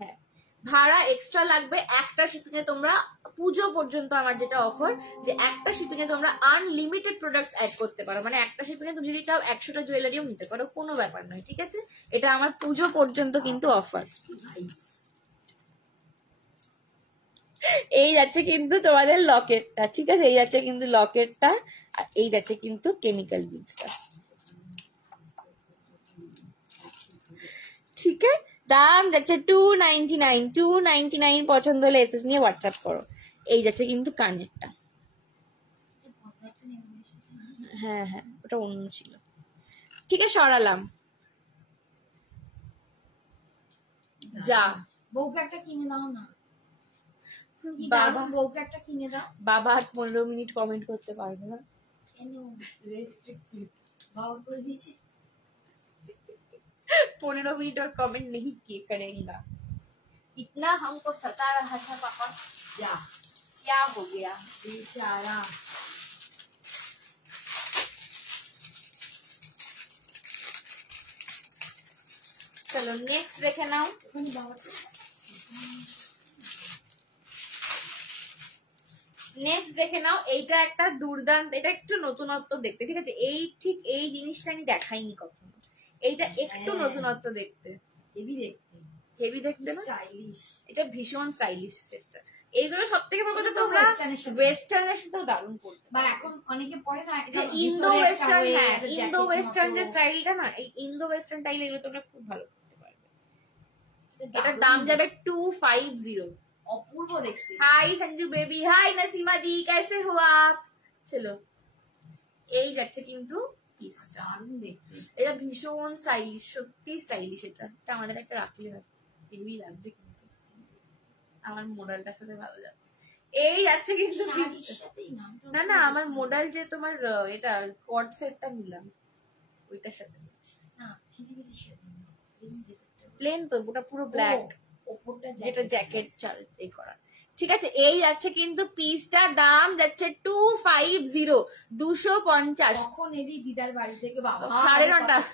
হ্যাঁ ভাড়া এক্সট্রা লাগবে। একটা শিপিং এ তোমরা পুজো পর্যন্ত আমার যেটা অফার, যে একটা শিপিং এ তোমরা আনলিমিটেড প্রোডাক্ট অ্যাড করতে পারো, মানে একটা শিপিং এ তুমি যদি চাও 100টা জুয়েলারিও নিতে পারো, কোনো ব্যাপার নয়, ঠিক আছে। এটা আমার পুজো পর্যন্ত কিন্তু অফার। এই যাচ্ছে কিন্তু তোমাদের লকেটটা, ঠিক আছে, এই যাচ্ছে কিন্তু লকেটটা, আর এই যাচ্ছে কিন্তু কেমিক্যাল বিডসটা, ঠিক আছে। দাম যাচ্ছে 299, 299। পছন্দ হলে এসএস নিয়ে হোয়াটসঅ্যাপ করো। এই যাচ্ছে কিন্তু কানেরটা, হ্যাঁ হ্যাঁ, ওটা অন্য ছিল। ঠিক আছে, সরালাম। যা, বউকে একটা কিনে দাও না। বাবা, বউকে একটা কিনে দাও। বাবা আর 15 মিনিট কমেন্ট করতে পারবে না। কেন রেস্ট্রিক্টেড বাবা করে দিয়েছে? 15 मिनट और कमेंट नहीं किए करेगा, इतना हमको सता रहा था पापा। क्या हो गया बेचारा। चलो नेक्स्ट देखे नाও। নেক্সট দেখে নাও, এইটা একটা দুর্দান্ত, এটা একটু নতুনত্ব দেখতে, ঠিক আছে? এই ঠিক এই জিনিসটা আমি দেখাইনি কখনো, এইটা একটু নতুনত্ব দেখতে, হেভি দেখতে, হেভি দেখতে না? স্টাইলিশ, এটা ভীষণ স্টাইলিশ সেটটা। এইগুলো সবথেকে বড় কথা, তোমরা ওয়েস্টার্নের সাথেও দারুণ পড়তে বা এখন অনেকে পরে না যে ইন্দো ওয়েস্টার্ন। হ্যাঁ, ইন্দো ওয়েস্টার্ন যে স্টাইলটা না, এই ইন্দো ওয়েস্টার্ন স্টাইল, এগুলো তোমরা খুব ভালো করতে পারবে। এটার দাম যাবে 250। অপূর্ব দেখতে। हाय संजू बेबी, हाय नसीमा दी, कैसे हो आप? चलो, এই যাচ্ছে কিন্তু পিসটা, দারুণ দেখতে, এটা ভীষণ স্টাইলিশ, সত্যি স্টাইলিশ। এটা আমাদের একটা রাখলে হয়, হেভি লাগছে কিন্তু, আমার মডেলটার সাথে ভালো যাবে। এই যাচ্ছে কিন্তু না না, আমার মডেল যে তোমার এটা কর্ড সেটটা নিলাম, ওইটার সাথে প্লেন তো, ওটা পুরো ব্ল্যাক, যেটা জ্যাকেট এই করা। ঠিক আছে, এই যাচ্ছে কিন্তু পিসটা, দাম যাচ্ছে 250, 250। কখন এলি দিদার বাড়ি থেকে? বাবা 9:30,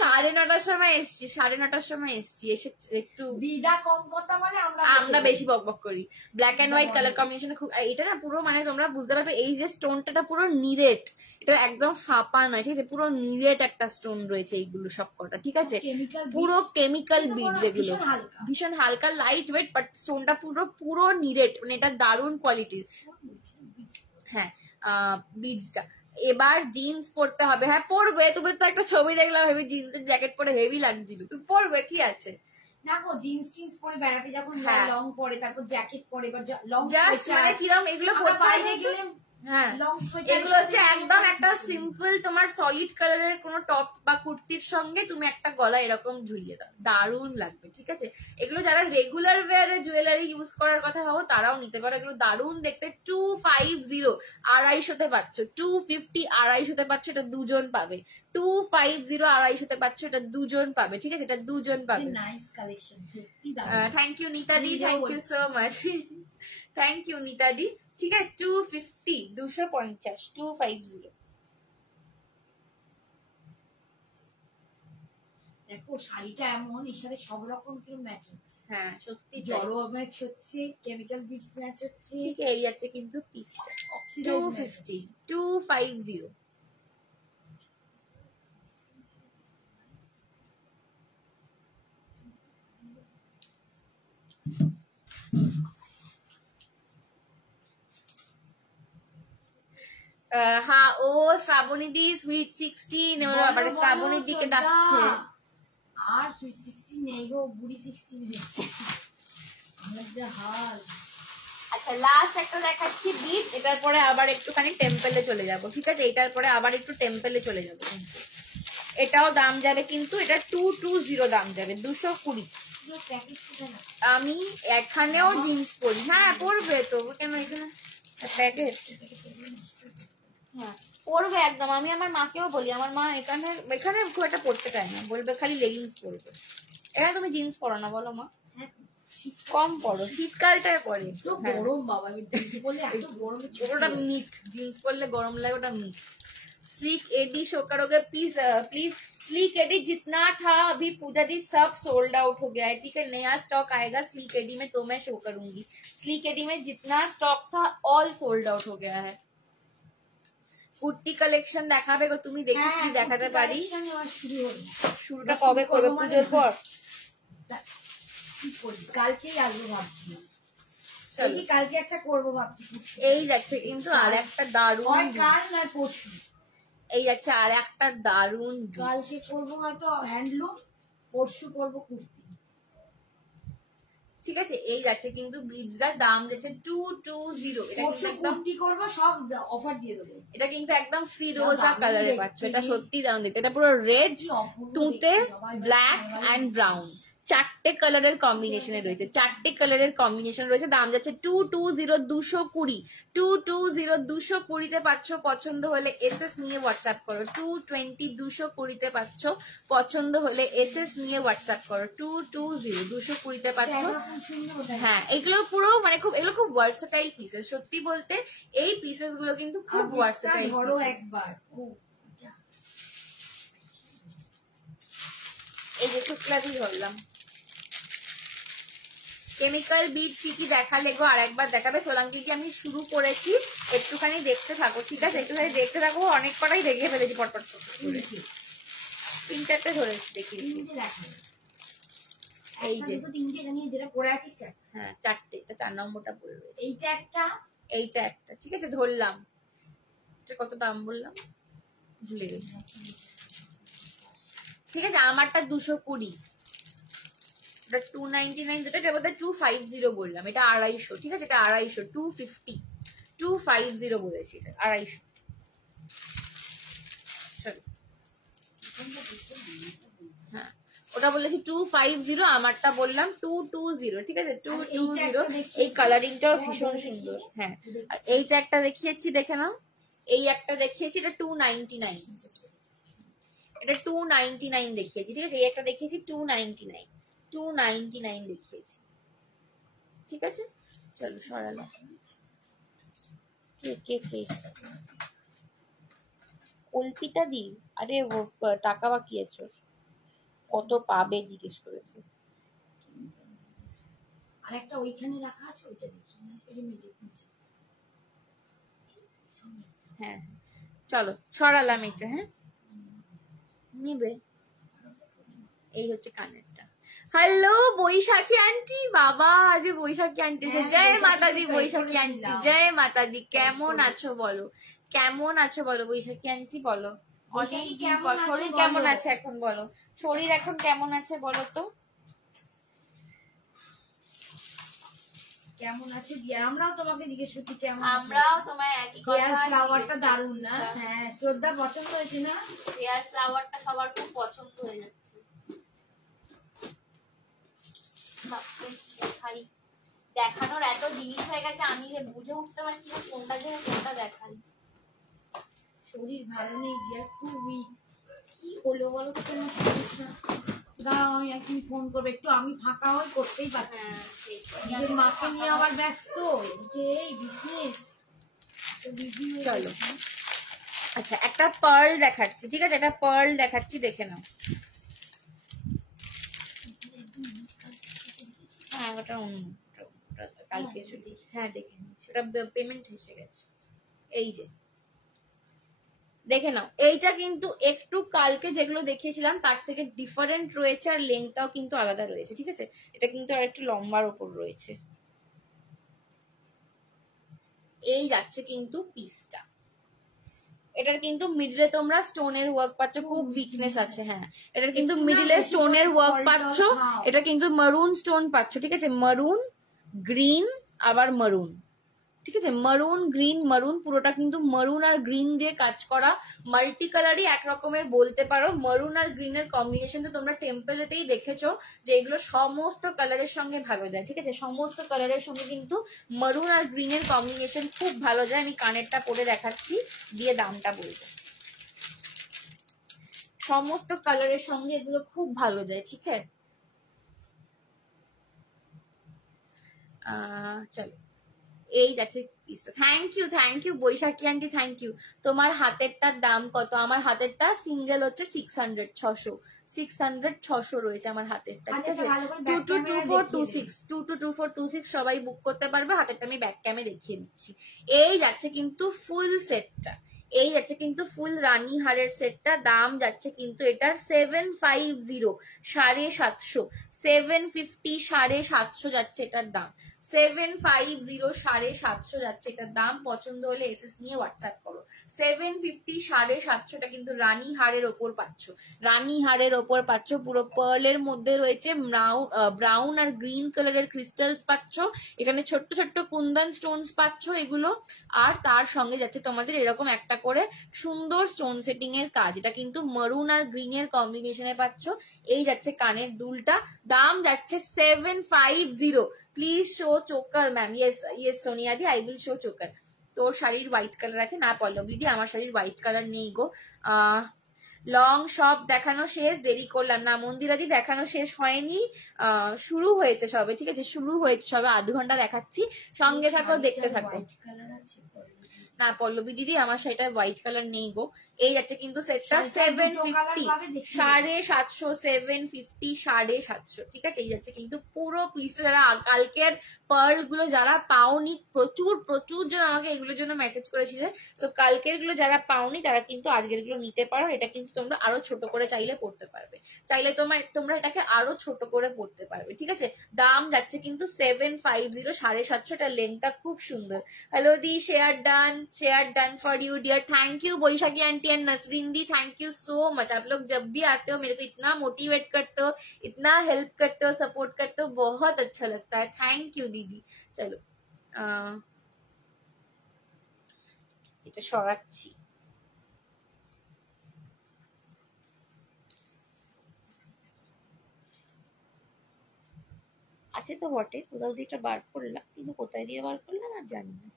9:30টার সময় এসছি, 9:30টার সময় এসছি, এসে একটু দিদা কম কথা মানে আমরা বেশি বকবক করি। Black and white colour combination খুব, এটা না পুরো মানে তোমরা বুঝতে পারবে, এই যে স্টোনটা পুরো নিরেট, এটা একদম ফাঁপা নয়, ঠিক আছে? পুরো নিরেট একটা স্টোন রয়েছে এইগুলো সব কটা, ঠিক আছে? পুরো কেমিক্যাল বিডস, এগুলো ভীষণ হালকা, লাইট ওয়েট, বাট স্টোনটা পুরো নিরেট, মানে এটা দারুণ কোয়ালিটির। হ্যাঁ, বিডসটা এবার জিন্স পরতে হবে। হ্যাঁ পরবে, তুমি তো একটা ছবি দেখলাম হেভি জিন্সের জ্যাকেট পরে হেভি লাগছিল, তুমি পরবে, কি আছে? না গো, জিন্স টিন্স পরে বেড়াতে যখন লং পরে, তারপর জ্যাকেট পরে বা লং জাস্ট মানে কিরকম এগুলো পরতে বাইরে গেলে, হ্যাঁ এগুলো হচ্ছে একদম একটা সিম্পল তোমার সলিড কালারের কোনো টপ বা কুর্তির সঙ্গে তুমি একটা গলা এরকম ঝুলিয়ে দাও, দারুণ লাগবে, ঠিক আছে? এগুলো যারা রেগুলার ওয়ারে জুয়েলারি ইউজ করার কথা ভাবো তারাও নিতে পারো, এগুলো দারুণ দেখতে। 250, 250তে পাচ্ছ, 250 250তে পাচ্ছ, এটা দুজন পাবে। 250 250তে পাচ্ছ, এটা দুজন পাবে, ঠিক আছে? এটা দুজন পাবে। নাইস কালেকশন, সত্যি থ্যাংক ইউ নিতা দি, thank you so much, thank you Nita দি। ঠিক আছে, 250, 250, 250। দেখো শাড়িটা এমন, এর সাথে সব রকম কিরকম ম্যাচ হচ্ছে। হ্যাঁ সত্যি, জড়ো ম্যাচ হচ্ছে, কেমিক্যাল বিটস ম্যাচ হচ্ছে, ঠিক এই আছে কিন্তু পিসটা 250, 250। হ্যাঁ, ও শ্রাবণী দি সুইট 16, মানে শ্রাবণীর দিকে ডাকছে। আর সুইট 16 নেই গো, বুড়ি 16 নেই, আমার যা হাল। আচ্ছা লাস্ট একটা দেখাচ্ছি বিট, এটার পরে আবার একটুখানি টেম্পলে চলে যাব, ঠিক আছে? এটার পরে আবার একটু টেম্পলে চলে যাবো। এটাও দাম যাবে কিন্তু, এটা 220 দাম যাবে, 220। আমি এখানেও জিন্স পরি, হ্যাঁ পরবে তো, কেন এখানে প্যাকেট, হ্যাঁ পরবে একদম। আমি আমার মাকেও বলি, আমার মা এখানে খুব একটা পরতে চায় না, বলবে খালি লেগিংস পরবে। এখানে তুমি জিন্স পরো না বলো মা? কম পরো, শীতকালটায় পরে গরম বাবা, জিন্স পরলে এত গরম, ওটা মিথ, জিন্স পরলে গরম লাগে, ওটা মিথ। स्लीक एडी शो करोगे प्लीज प्लीज? स्लीक एडी जितना था अभी पूजा जी सब सोल्ड आउट हो गया है, ठीक है? नया स्टॉक आएगा स्लीक एडी में तो मैं शो करूंगी। स्लीक एडी में जितना स्टॉक था ऑल सोल्ड आउट हो गया है। কুর্তি কালেকশন দেখাবে গো তুমি, দেখি কি দেখাতে পারি। শুরুটা কবে করবে? পুজোর পর? কালকেই আসবো ভাবছি, কালকে একটা করবো ভাবছি। এই যাচ্ছে কিন্তু আর একটা দারুণ, কাল নয় পরশু, এই যাচ্ছে আর একটা দারুণ। কালকে করবো হয়তো হ্যান্ডলুম, পরশু করবো কুর্তি, ঠিক আছে, এই যাচ্ছে কিন্তু বিডসটার দাম যাচ্ছে 220। এটা কিন্তু একদম কি করবো, সব অফার দিয়ে দেবো। এটা কিন্তু একদম ফিরোজা কালারে পাচ্ছ, এটা সত্যি দারুণ দেখতে। এটা পুরো রেড, তুঁতে, ব্ল্যাক অ্যান্ড ব্রাউন, চারটে কালারের কম্বিনেশনে রয়েছে, চারটে কালারের কম্বিনেশন রয়েছে। দাম যাচ্ছে 220, 220, 220, 220-তে পাচ্ছ। পছন্দ হলে এসএস নিয়ে হোয়াটসঅ্যাপ করো। 220, 220-তে পাচ্ছ। পছন্দ হলে এসএস নিয়ে হোয়াটসঅ্যাপ করো। 220, 220-তে পাচ্ছ। হ্যাঁ, এগুলো পুরো মানে খুব, এগুলো খুব ভার্সেটাইল পিসেস। সত্যি বলতে এই পিসেস গুলো কিন্তু খুব ভার্সেটাইল। ধরো একবার, এই যে শুক্লা দিয়ে ধরলাম। কেমিক্যাল বিডস কি কি দেখালে গো, আর একবার দেখাবে সোলাঙ্কি? কি আমি শুরু করেছি, একটুখানি দেখতে থাকো, ঠিক আছে? একটুখানি দেখতে থাকো। অনেক কটাই দেখে ফেলেছি পটপট করে, 3-4টে ধরেছি, দেখি। এই যে 3টে জানি, যেটা পরে আছিস। হ্যাঁ 4টে, এটা 4 নম্বরটা পড়বে। এইটা একটা, এইটা একটা, ঠিক আছে ধরলাম। এটা কত দাম বললাম ভুলে গেছি, ঠিক আছে। আমারটা 220, এটা 299, যেটা এটা বোধহয় 250 বললাম। এটা 250, ঠিক আছে, এটা 250, 250, 250 বলেছি, এটা 250। হ্যাঁ ওটা বলেছি 250, আমারটা বললাম 220, ঠিক আছে 220। এই কালারিংটাও ভীষণ সুন্দর। হ্যাঁ, আর এইটা একটা দেখিয়েছি, দেখে নাও। এই একটা দেখিয়েছি, এটা 299, এটা 299 দেখিয়েছি, ঠিক আছে। এই একটা দেখিয়েছি 299, 299 দেখিয়েছি, ঠিক আছে। চলো সরালাম। কে কে কে কল্পিতা দি, আরে টাকা বাকি আছে, কত পাবে জিজ্ঞেস করেছে। আর একটা ওইখানে রাখা আছে, ওইটা দেখি। হ্যাঁ চলো সরালাম এটা। হ্যাঁ নিবে, এই হচ্ছে কানেরটা। হ্যালো বৈশাখী আন্টি, বাবা আজ বৈশাখী আন্টি, জয় মাতা দি বৈশাখী আন্টি, জয় মাতা দি। কেমন আছো বলো, কেমন আছো বলো বৈশাখী আন্টি, বলো। শরীর কেমন আছে এখন বলো, শরীর এখন কেমন আছে বলো তো। কেমন আছে ডিয়ার? আমরাও তোমাকে জিজ্ঞেস করছি কেমন। আমরাও তোমায় একই কথা। হেয়ার ফ্লাওয়ারটা দারুণ না? হ্যাঁ শ্রদ্ধা পছন্দ হয়েছে না? হেয়ার ফ্লাওয়ারটা সবার খুব পছন্দ হয়ে যাচ্ছে। দেখাই, দেখানোর এত জিনিস হয়ে গেছে, আমি যে বুঝে উঠতে পারছি না কোনটা থেকে কোনটা দেখাই। শরীর ভালো নেই ডিয়ার, খুব উইক। কি হলো বলো তো তোমার শরীরটা? দাঁড়াও আমি একদিন ফোন করবো, একটু আমি ফাঁকা হয়ে করতেই পারছি না। নিজের মাকে নিয়ে আবার ব্যস্ত, এদিকে এই বিজনেস। চলো আচ্ছা একটা পার্ল দেখাচ্ছি, ঠিক আছে, একটা পার্ল দেখাচ্ছি, দেখে নাও। হ্যাঁ ওটা কালকে এসে দেখি। হ্যাঁ দেখে নিচ্ছি, ওটা পেমেন্ট এসে গেছে। এই যে দেখে নাও, এইটা কিন্তু একটু কালকে যেগুলো দেখিয়েছিলাম তার থেকে ডিফারেন্ট রয়েছে, আর লেন্থটাও কিন্তু আলাদা রয়েছে, ঠিক আছে। এটা কিন্তু আর একটু লম্বার ওপর রয়েছে। এই যাচ্ছে কিন্তু পিসটা, এটার কিন্তু মিডলে তোমরা স্টোনের ওয়ার্ক পাচ্ছ, খুব উইকনেস আছে। হ্যাঁ এটার কিন্তু মিডলে স্টোনের ওয়ার্ক পাচ্ছ, এটা কিন্তু মারুন স্টোন পাচ্ছ, ঠিক আছে। মারুন, গ্রিন, আবার মারুন, ঠিক আছে। মারুন, গ্রিন, মারুন, পুরোটা কিন্তু মারুন আর গ্রিন দিয়ে কাজ করা। মাল্টি কালারই এক রকমের বলতে পারো। মারুন আর গ্রিনের কম্বিনেশন তো তোমরা টেম্পলেতেই দেখেছো যে এগুলো সমস্ত কালারের সঙ্গে ভালো যায়, ঠিক আছে। সমস্ত কালারের সঙ্গে কিন্তু মারুন আর গ্রিনের কম্বিনেশন খুব ভালো যায়। আমি কানেরটা পরে দেখাচ্ছি, দিয়ে দামটা বলবো। সমস্ত কালারের সঙ্গে এগুলো খুব ভালো যায়, ঠিক আছে। চলো এই যাচ্ছে। Thank you Baishakhi aunty, thank you. তোমার হাতেরটার দাম কত? আমার হাতেরটা সিঙ্গেল হচ্ছে 600, 600 রয়েছে আমার হাতেরটা, ঠিক আছে। 222426 সবাই বুক করতে পারবে। হাতেরটা আমি ব্যাক ক্যামে দেখিয়ে দিচ্ছি। এই যাচ্ছে কিন্তু ফুল সেটটা, এই যাচ্ছে কিন্তু ফুল রানী হারের সেটটা। দাম যাচ্ছে কিন্তু এটার 750, 750, 750, 750 যাচ্ছে এটার দাম। 750 750 যাচ্ছে এটার দাম। পছন্দ হলে এসএস নিয়ে হোয়াটসঅ্যাপ করো। 750 750টা কিন্তু রানী হারের ওপর পাচ্ছ, রানী হারের ওপর পাচ্ছ। পুরো পার্লের মধ্যে রয়েছে ব্রাউন আর গ্রিন কালারের ক্রিস্টালস পাচ্ছ, এখানে ছোট্ট ছোট্ট কুন্দন স্টোনস পাচ্ছ এগুলো। আর তার সঙ্গে যাচ্ছে তোমাদের এরকম একটা করে সুন্দর স্টোন সেটিং এর কাজ, এটা কিন্তু মারুন আর গ্রিন এর কম্বিনেশনে পাচ্ছ। এই যাচ্ছে কানের দুলটা, দাম যাচ্ছে 750। Please show choker ma'am. Yes yes Sonia the, I will show choker. তোর শাড়ির হোয়াইট কালার আছে না পল্লবী দি? আমার শাড়ির হোয়াইট কালার নেই গো। লং সব দেখানো শেষ, দেরি করলাম না মন্দিরাদি, দেখানো শেষ হয়নি, শুরু হয়েছে সবে, ঠিক আছে শুরু হয়েছে সবে, আধ ঘন্টা দেখাচ্ছি, সঙ্গে থাকো দেখতে থাকো। না পল্লবী দিদি আমার শাড়িটা হোয়াইট কালার নেই গো। এই যাচ্ছে কিন্তু সেটটা 750, 750, 750 750, ঠিক আছে। এই যাচ্ছে কিন্তু পুরো পিসটা। যারা কালকের পার্ল গুলো যারা পাওনি, প্রচুর প্রচুর জন আমাকে এগুলোর জন্য মেসেজ করেছিলে, তো কালকের গুলো যারা পাওনি তারা কিন্তু আজকের গুলো নিতে পারো। এটা কিন্তু তোমরা আরো ছোট করে চাইলে পড়তে পারবে, চাইলে তোমরা এটাকে আরো ছোট করে পড়তে পারবে, ঠিক আছে। দাম যাচ্ছে কিন্তু 750 750, এটা লেন্থটা খুব সুন্দর। হ্যালো দি, share done for you dear, thank you Baishakhi aunty and Nasreen दी, थैंक यू सो मच। आप लोग जब भी आते हो मेरे को इतना मोटिवेट करते हो, इतना हेल्प करते हो, सपोर्ट करते हो, बहुत अच्छा लगता है, थैंक यू दीदी। चलो এটা সরাচ্ছি। আছে তো বটে, কোথাও দিয়ে এটা বার করলাম, কিন্তু কোথায় দিয়ে বার করলাম আর জানি না।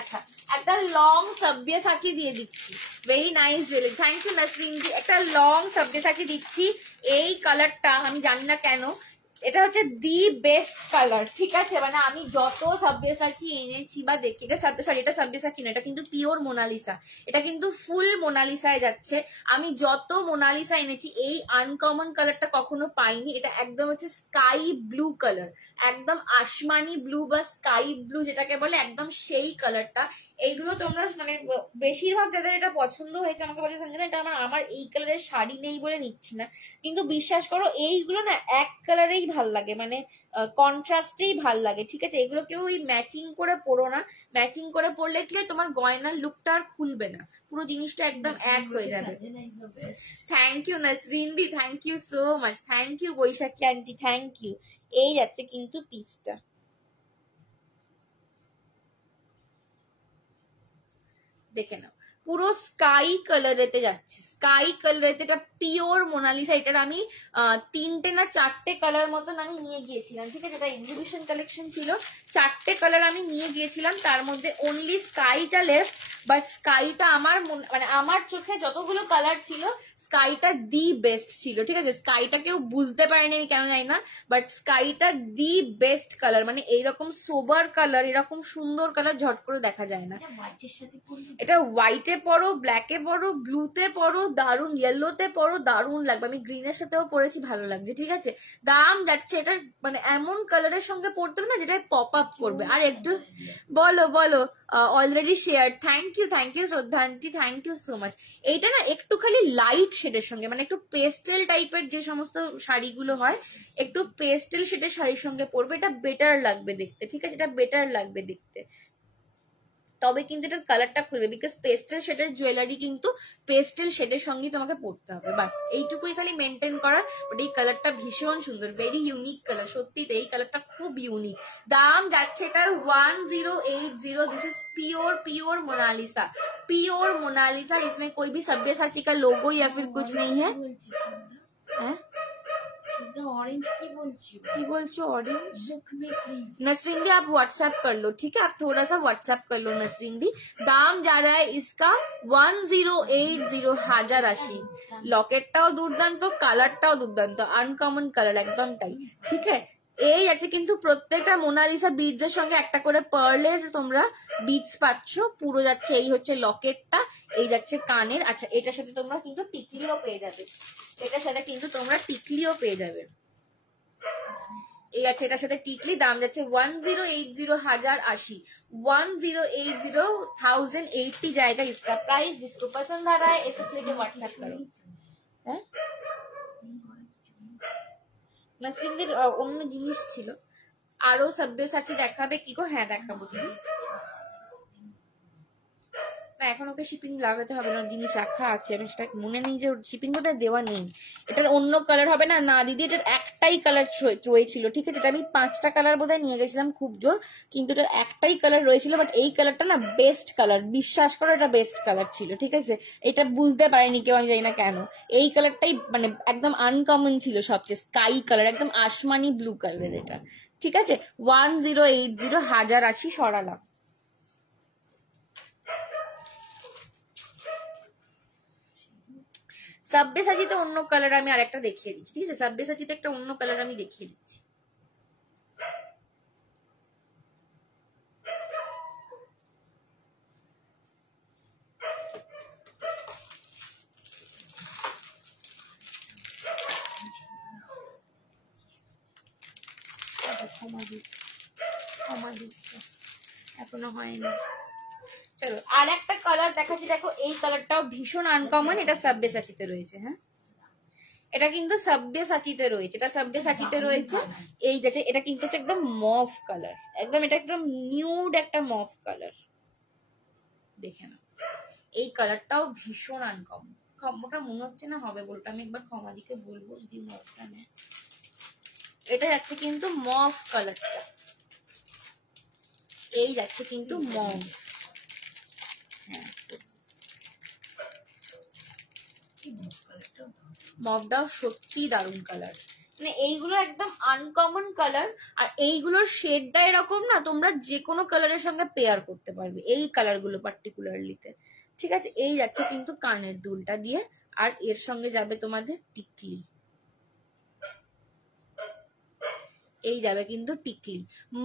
আচ্ছা একটা লং সাব্যসাচী দিয়ে দিচ্ছি, very nice jewellery, thank you Nasrin ji. একটা লং সাব্যসাচী দিচ্ছি, এই কালারটা আমি জানি না কেন, এটা হচ্ছে দি বেস্ট কালার, ঠিক আছে। মানে আমি যত সাব্যসাচী এনেছি বা দেখি, এটা সাব্যসাচী না, এটা কিন্তু পিওর মোনালিসা, এটা কিন্তু ফুল মোনালিসায় যাচ্ছে। আমি যত মোনালিসা এনেছি এই আনকমন কালারটা কখনো পাইনি। এটা একদম হচ্ছে স্কাই ব্লু কালার, একদম আসমানি ব্লু বা স্কাই ব্লু যেটাকে বলে, একদম সেই কালারটা। এইগুলো তোমরা মানে বেশিরভাগ যাদের এটা পছন্দ হয়েছে আমাকে বলছে সঞ্জনা এটা আমার এই কালারের শাড়ি নেই বলে নিচ্ছি না, কিন্তু বিশ্বাস করো এইগুলো না এক কালারেই ভাল লাগে, মানে কন্ট্রাস্টেই ভাল লাগে, ঠিক আছে। এগুলো কেউ ম্যাচিং করে পরো না, ম্যাচিং করে পরলে কি হয় তোমার গয়নার লুকটা আর খুলবে না, পুরো জিনিসটা একদম এক হয়ে যাবে। থ্যাংক ইউ নাসরিন দি, thank you so much, thank you Baishakhi aunty, thank you. এই যাচ্ছে কিন্তু পিসটা, দেখে নাও পুরো স্কাই কালারেতে যাচ্ছে, স্কাই কালারেতে, এটা পিওর মোনালিসা। এটার আমি 3টে না 4টে কালার মতন আমি নিয়ে গিয়েছিলাম, ঠিক আছে। এটা এক্সিবিশন কালেকশন ছিল, 4টে কালার আমি নিয়ে গিয়েছিলাম, তার মধ্যে অনলি স্কাইটা লেফট। বাট স্কাইটা আমার মানে আমার চোখে যতগুলো কালার ছিল স্কাইটা দি বেস্ট ছিল, ঠিক আছে। স্কাইটা কেউ বুঝতে পারেনি আমি কেন জানি না, বাট স্কাইটা দি বেস্ট কালার। মানে এইরকম সোবার কালার, এরকম সুন্দর কালার ঝট করে দেখা যায় না। এটা হোয়াইটে পরো, ব্ল্যাকে পরো, ব্লুতে পরো, দারুন, ইয়েলোতে পরো, দারুন লাগবে। আমি গ্রিনের সাথেও পরেছি, ভালো লাগছে, ঠিক আছে। দাম যাচ্ছে এটা মানে এমন কালারের সঙ্গে পরতে হবে না যেটা পপ আপ করবে। আর একটু বলো বলো, already share, thank you Shraddhanti, thank you so much. এইটা না একটু খালি লাইট শেডের সঙ্গে, মানে একটু পেস্টেল টাইপের যে সমস্ত শাড়িগুলো হয়, একটু পেস্টেল শেডের শাড়ির সঙ্গে পরবে, এটা বেটার লাগবে দেখতে, ঠিক আছে। এটা বেটার লাগবে দেখতে, তবে কিন্তু এটার কালারটা খুলবে, বিকজ পেস্টেল শেডের জুয়েলারি কিন্তু পেস্টেল শেডের সঙ্গে তোমাকে পরতে হবে, বাস এইটুকুই খালি মেনটেন করার। বাট এই কালারটা ভীষণ সুন্দর, ভেরি ইউনিক কালার, সত্যি এই কালারটা খুব ইউনিক। দাম যাচ্ছে এটার 1080। This is pure Mona Lisa, pure Mona Lisa. इसमें कोई भी सब्यसाची का लोगो या फिर कुछ नहीं है। ऑरेंज की बोलছো ऑरेंज? नसरीन दी आप व्हाट्सएप कर लो, ठीक है, आप थोड़ा सा व्हाट्सएप कर लो नसरीन दी। दाम जा रहा है इसका 1080, 1080। লকেটটাও দুর্দান্ত, কালারটাও দুর্দান্ত, আনকমন কালার একদম তাই, ঠিক আছে। এই আছে কিন্তু প্রত্যেকটা মোনালিসা বিডস এর সঙ্গে একটা করে পার্লের তোমরা বিডস পাচ্ছ, পুরো যাচ্ছে। এই হচ্ছে লকেটটা, এই যাচ্ছে কানের। আচ্ছা এটার সাথে তোমরা কিন্তু টিকলিও পেয়ে যাবে, এটার সাথে কিন্তু তোমরা টিকলিও পেয়ে যাবে। এই আছে এটার সাথে টিকলি, দাম যাচ্ছে 1080 1080 जाएगा इसका प्राइस। जिसको पसंद आ रहा है इसे लेके व्हाट्सएप करो। হ্যাঁ নাসরিনদের অন্য জিনিস ছিল আরো সব্যসাচী দেখাবে কি গো? হ্যাঁ দেখাবো তুমি। না এখন ওকে শিপিং লাগাতে হবে না, জিনিস রাখা আছে, আমি সেটা মনে নেই যে শিপিং বোধহয় দেওয়া নেই। এটার অন্য কালার হবে না? না দিদি এটার একটাই কালার রয়েছিল, ঠিক আছে? এটা আমি 5টা কালার বোধহয় নিয়ে গেছিলাম খুব জোর, কিন্তু এটার একটাই কালার রয়েছিল। বাট এই কালারটা না বেস্ট কালার, বিশ্বাস করো এটা বেস্ট কালার ছিল, ঠিক আছে? এটা বুঝতে পারিনি কেউ, আমি জানি না কেন। এই কালারটাই মানে একদম আনকমন ছিল সবচেয়ে, স্কাই কালার, একদম আসমানি ব্লু কালার এটা, ঠিক আছে? 1080 1080 সরালাম। সাব্যসাচীতে অন্য কালার আমি আরেকটা দেখিয়ে দিচ্ছি, ঠিক আছে? সাব্যসাচীতে একটা অন্য কালার আমি দেখিয়ে দিচ্ছি। এখনো হয়নি, চলো আর একটা কালার দেখাচ্ছি। দেখো এই কালারটাও ভীষণ আনকমন, এটা সাব্যসাচীতে রয়েছে। হ্যাঁ এটা কিন্তু সাব্যসাচীতে রয়েছে, এটা সাব্যসাচীতে রয়েছে। এই যাচ্ছে এটা কিন্তু একদম মফ কালার, একদম এটা একদম নিউড একটা মফ কালার, দেখে না? এই কালারটাও ভীষণ আনকমন। ক্ষমাটা মনে হচ্ছে না হবে বলতে, আমি একবার ক্ষমাদিকে বলবো যদি মফটা নেয়। এটা যাচ্ছে কিন্তু মফ কালারটা, এই যাচ্ছে কিন্তু মফ। মফটাও সত্যি দারুণ কালার, মানে এইগুলো একদম আনকমন কালার। আর এইগুলোর শেডটা এরকম না, তোমরা যে কোনো কালারের সঙ্গে পেয়ার করতে পারবে এই কালারগুলো পার্টিকুলারলিতে, ঠিক আছে? এই যাচ্ছে কিন্তু কানের দুলটা দিয়ে, আর এর সঙ্গে যাবে তোমাদের টিকলি, এই যাবে কিন্তু টিকলি।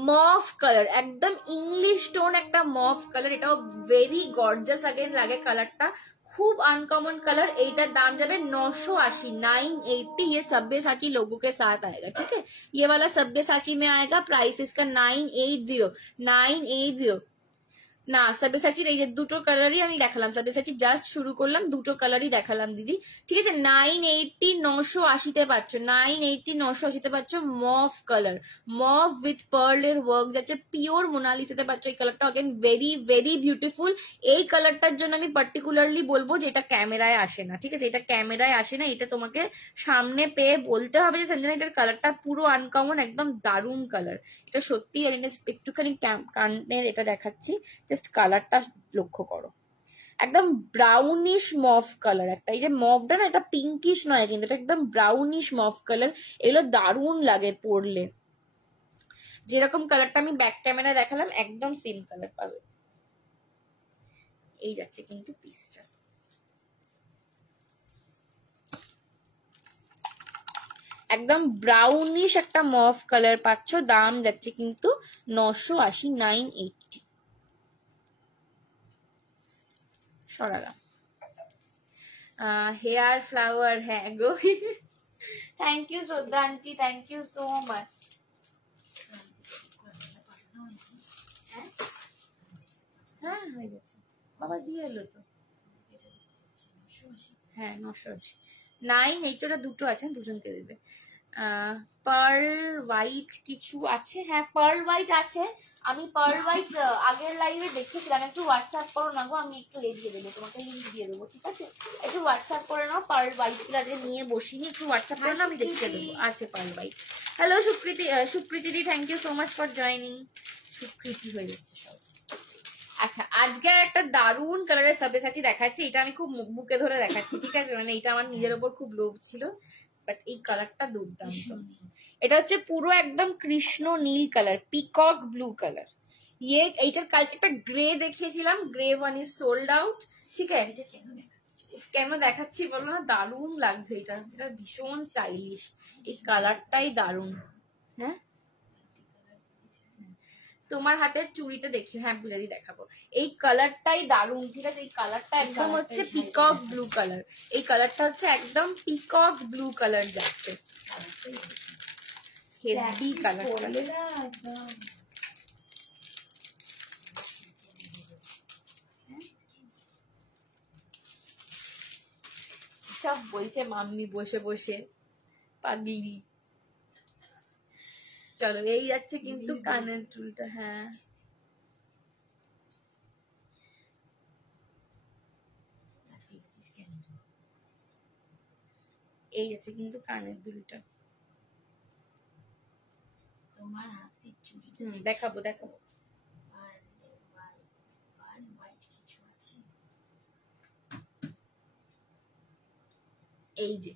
মফ কালার, একদম ইংলিশ টোন একটা মফ কালার, এটাও ভেরি গর্জাস লাগে কালারটা, खूब अनकॉमन कलर। एटार दाम जाबे 980 980। ये सब्यसाची लोगो के साथ आएगा, ठीक है? ये वाला सब्यसाची में आएगा, प्राइस इसका 980 না সাব্যসাচীর এই যে দুটো কালারই আমি দেখালাম, সাব্যসাচী জাস্ট শুরু করলাম, দুটো কালারই দেখালাম দিদি, ঠিক আছে? 980 980 তে পাচ্ছ, 980 980 তে পাচ্ছ মফ কালার, মফ উইথ পার্লের ওয়ার্ক যাচ্ছে, পিওর মোনালিসাতে পাচ্ছ। এই কালারটা अगेन ভেরি ভেরি বিউটিফুল। এই কালারটার জন্য আমি পার্টিকুলারলি বলবো যে এটা ক্যামেরায় আসে না, ঠিক আছে? এটা ক্যামেরায় আসে না, এটা তোমাকে সামনে পেয়ে বলতে হবে যে সঞ্জনা এটার কালারটা পুরো আনকমন, একদম দারুণ কালার এটা সত্যি। আর একটুখানি কানের এটা দেখাচ্ছি, জাস্ট কালারটা লক্ষ্য করো, একদম ব্রাউনিশ মফ কালার একটা। এই যে মফটা না, এটা পিঙ্কিশ নয় কিন্তু, এটা একদম ব্রাউনিশ মফ কালার। এগুলো দারুণ লাগে পরলে, যেরকম কালারটা আমি ব্যাক ক্যামেরা দেখালাম একদম সেম কালার পাবে। এই যাচ্ছে কিন্তু পিসটা, একদম ব্রাউনিশ একটা মফ কালার পাচ্ছ। দাম যাচ্ছে কিন্তু 980 980। সরালাম। হেয়ার ফ্লাওয়ার, হ্যাঁ গো, thank you Shraddha aunty, thank you so much. হ্যাঁ হয়ে গেছে, বাবা দিয়ে এলো তো। হ্যাঁ 980 980 দুটো আছে, দুজনকে দেবে। পার্ল হোয়াইট কিছু আছে, হ্যাঁ পার্ল হোয়াইট আছে। আমি পার্ল হোয়াইট আগের লাইভে দেখেছিলাম, একটু হোয়াটসঅ্যাপ করো না গো, আমি একটু দিয়ে দেবো তোমাকে, লিঙ্ক দিয়ে দেবো, ঠিক আছে? একটু হোয়াটসঅ্যাপ করে নাও, পার্ল হোয়াইট গুলো আজকে নিয়ে বসিনি, একটু হোয়াটসঅ্যাপ করে নাও, আমি দেখিয়ে দেবো। আছে পার্ল হোয়াইট। হ্যালো সুপ্রীতি দি, thank you so much for joining. Supriti হয়ে যাচ্ছে সব। আচ্ছা আজকে একটা দারুন কালারের সাব্যসাচী দেখাচ্ছি, এটা আমি খুব বুকে ধরে দেখাচ্ছি, ঠিক আছে? মানে এটা আমার নিজের ওপর খুব লোভ ছিল, বাট এই কালারটা দুর্দান্ত। এটা হচ্ছে পুরো একদম কৃষ্ণ নীল কালার, পিকক ব্লু কালার। এইটার কালকে একটা গ্রে দেখিয়েছিলাম, grey one is sold out, ঠিক আছে? কেন দেখাচ্ছি বলো না, দারুণ লাগছে এটা, এটা ভীষণ স্টাইলিশ, এই কালারটাই দারুণ। হ্যাঁ তোমার হাতের চুড়িটা দেখি, হ্যাঁ বুঝারি দেখাবো, এই কালারটাই দারুণ, ঠিক আছে? এই কালারটা একদম হচ্ছে পিকক ব্লু কালার, এই কালারটা হচ্ছে একদম পিকক ব্লু কালার যাচ্ছে। হেভি কালারটা। সব বলছে মাম্মি বসে বসে পাগলি। চলো এই যাচ্ছে কিন্তু কানের দুলটা। হ্যাঁ এই যাচ্ছে কিন্তু কানের দুলটা। তোমার হাতের চুড়ি দেখাবো দেখাবো। এই যে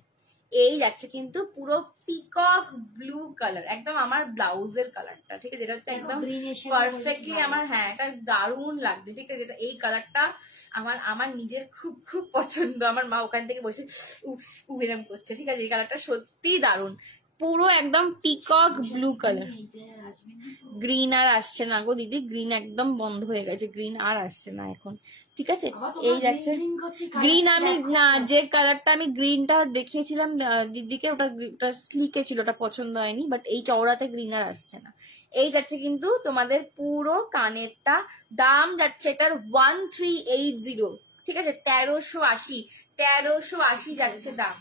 এই যাচ্ছে কিন্তু পুরো পিকক ব্লু কালার, একদম আমার ব্লাউজের কালারটা, ঠিক আছে? এটা হচ্ছে একদম পারফেক্টলি আমার, হ্যাঁ এটা দারুণ লাগছে, ঠিক আছে? এই কালারটা আমার নিজের খুব খুব পছন্দ। আমার মা ওখান থেকে বসে উফ এরকম করছে, ঠিক আছে? এই কালারটা সত্যি দারুণ, পুরো একদম পিকক ব্লু কালার। গ্রিন আর আসছে না গো দিদি, গ্রিন একদম বন্ধ হয়ে গেছে, গ্রিন আর আসছে না এখন, ঠিক আছে? এই যাচ্ছে গ্রিন। আমি না, যে কালারটা আমি গ্রিনটা দেখিয়েছিলাম দিদিকে, ওটা স্লিকে ছিল, ওটা পছন্দ হয়নি, বাট এই চওড়াতে গ্রিন আর আসছে না। এই যাচ্ছে কিন্তু তোমাদের পুরো কানেরটা, দাম যাচ্ছে এটার 1380, ঠিক আছে? 1380 যাচ্ছে দাম।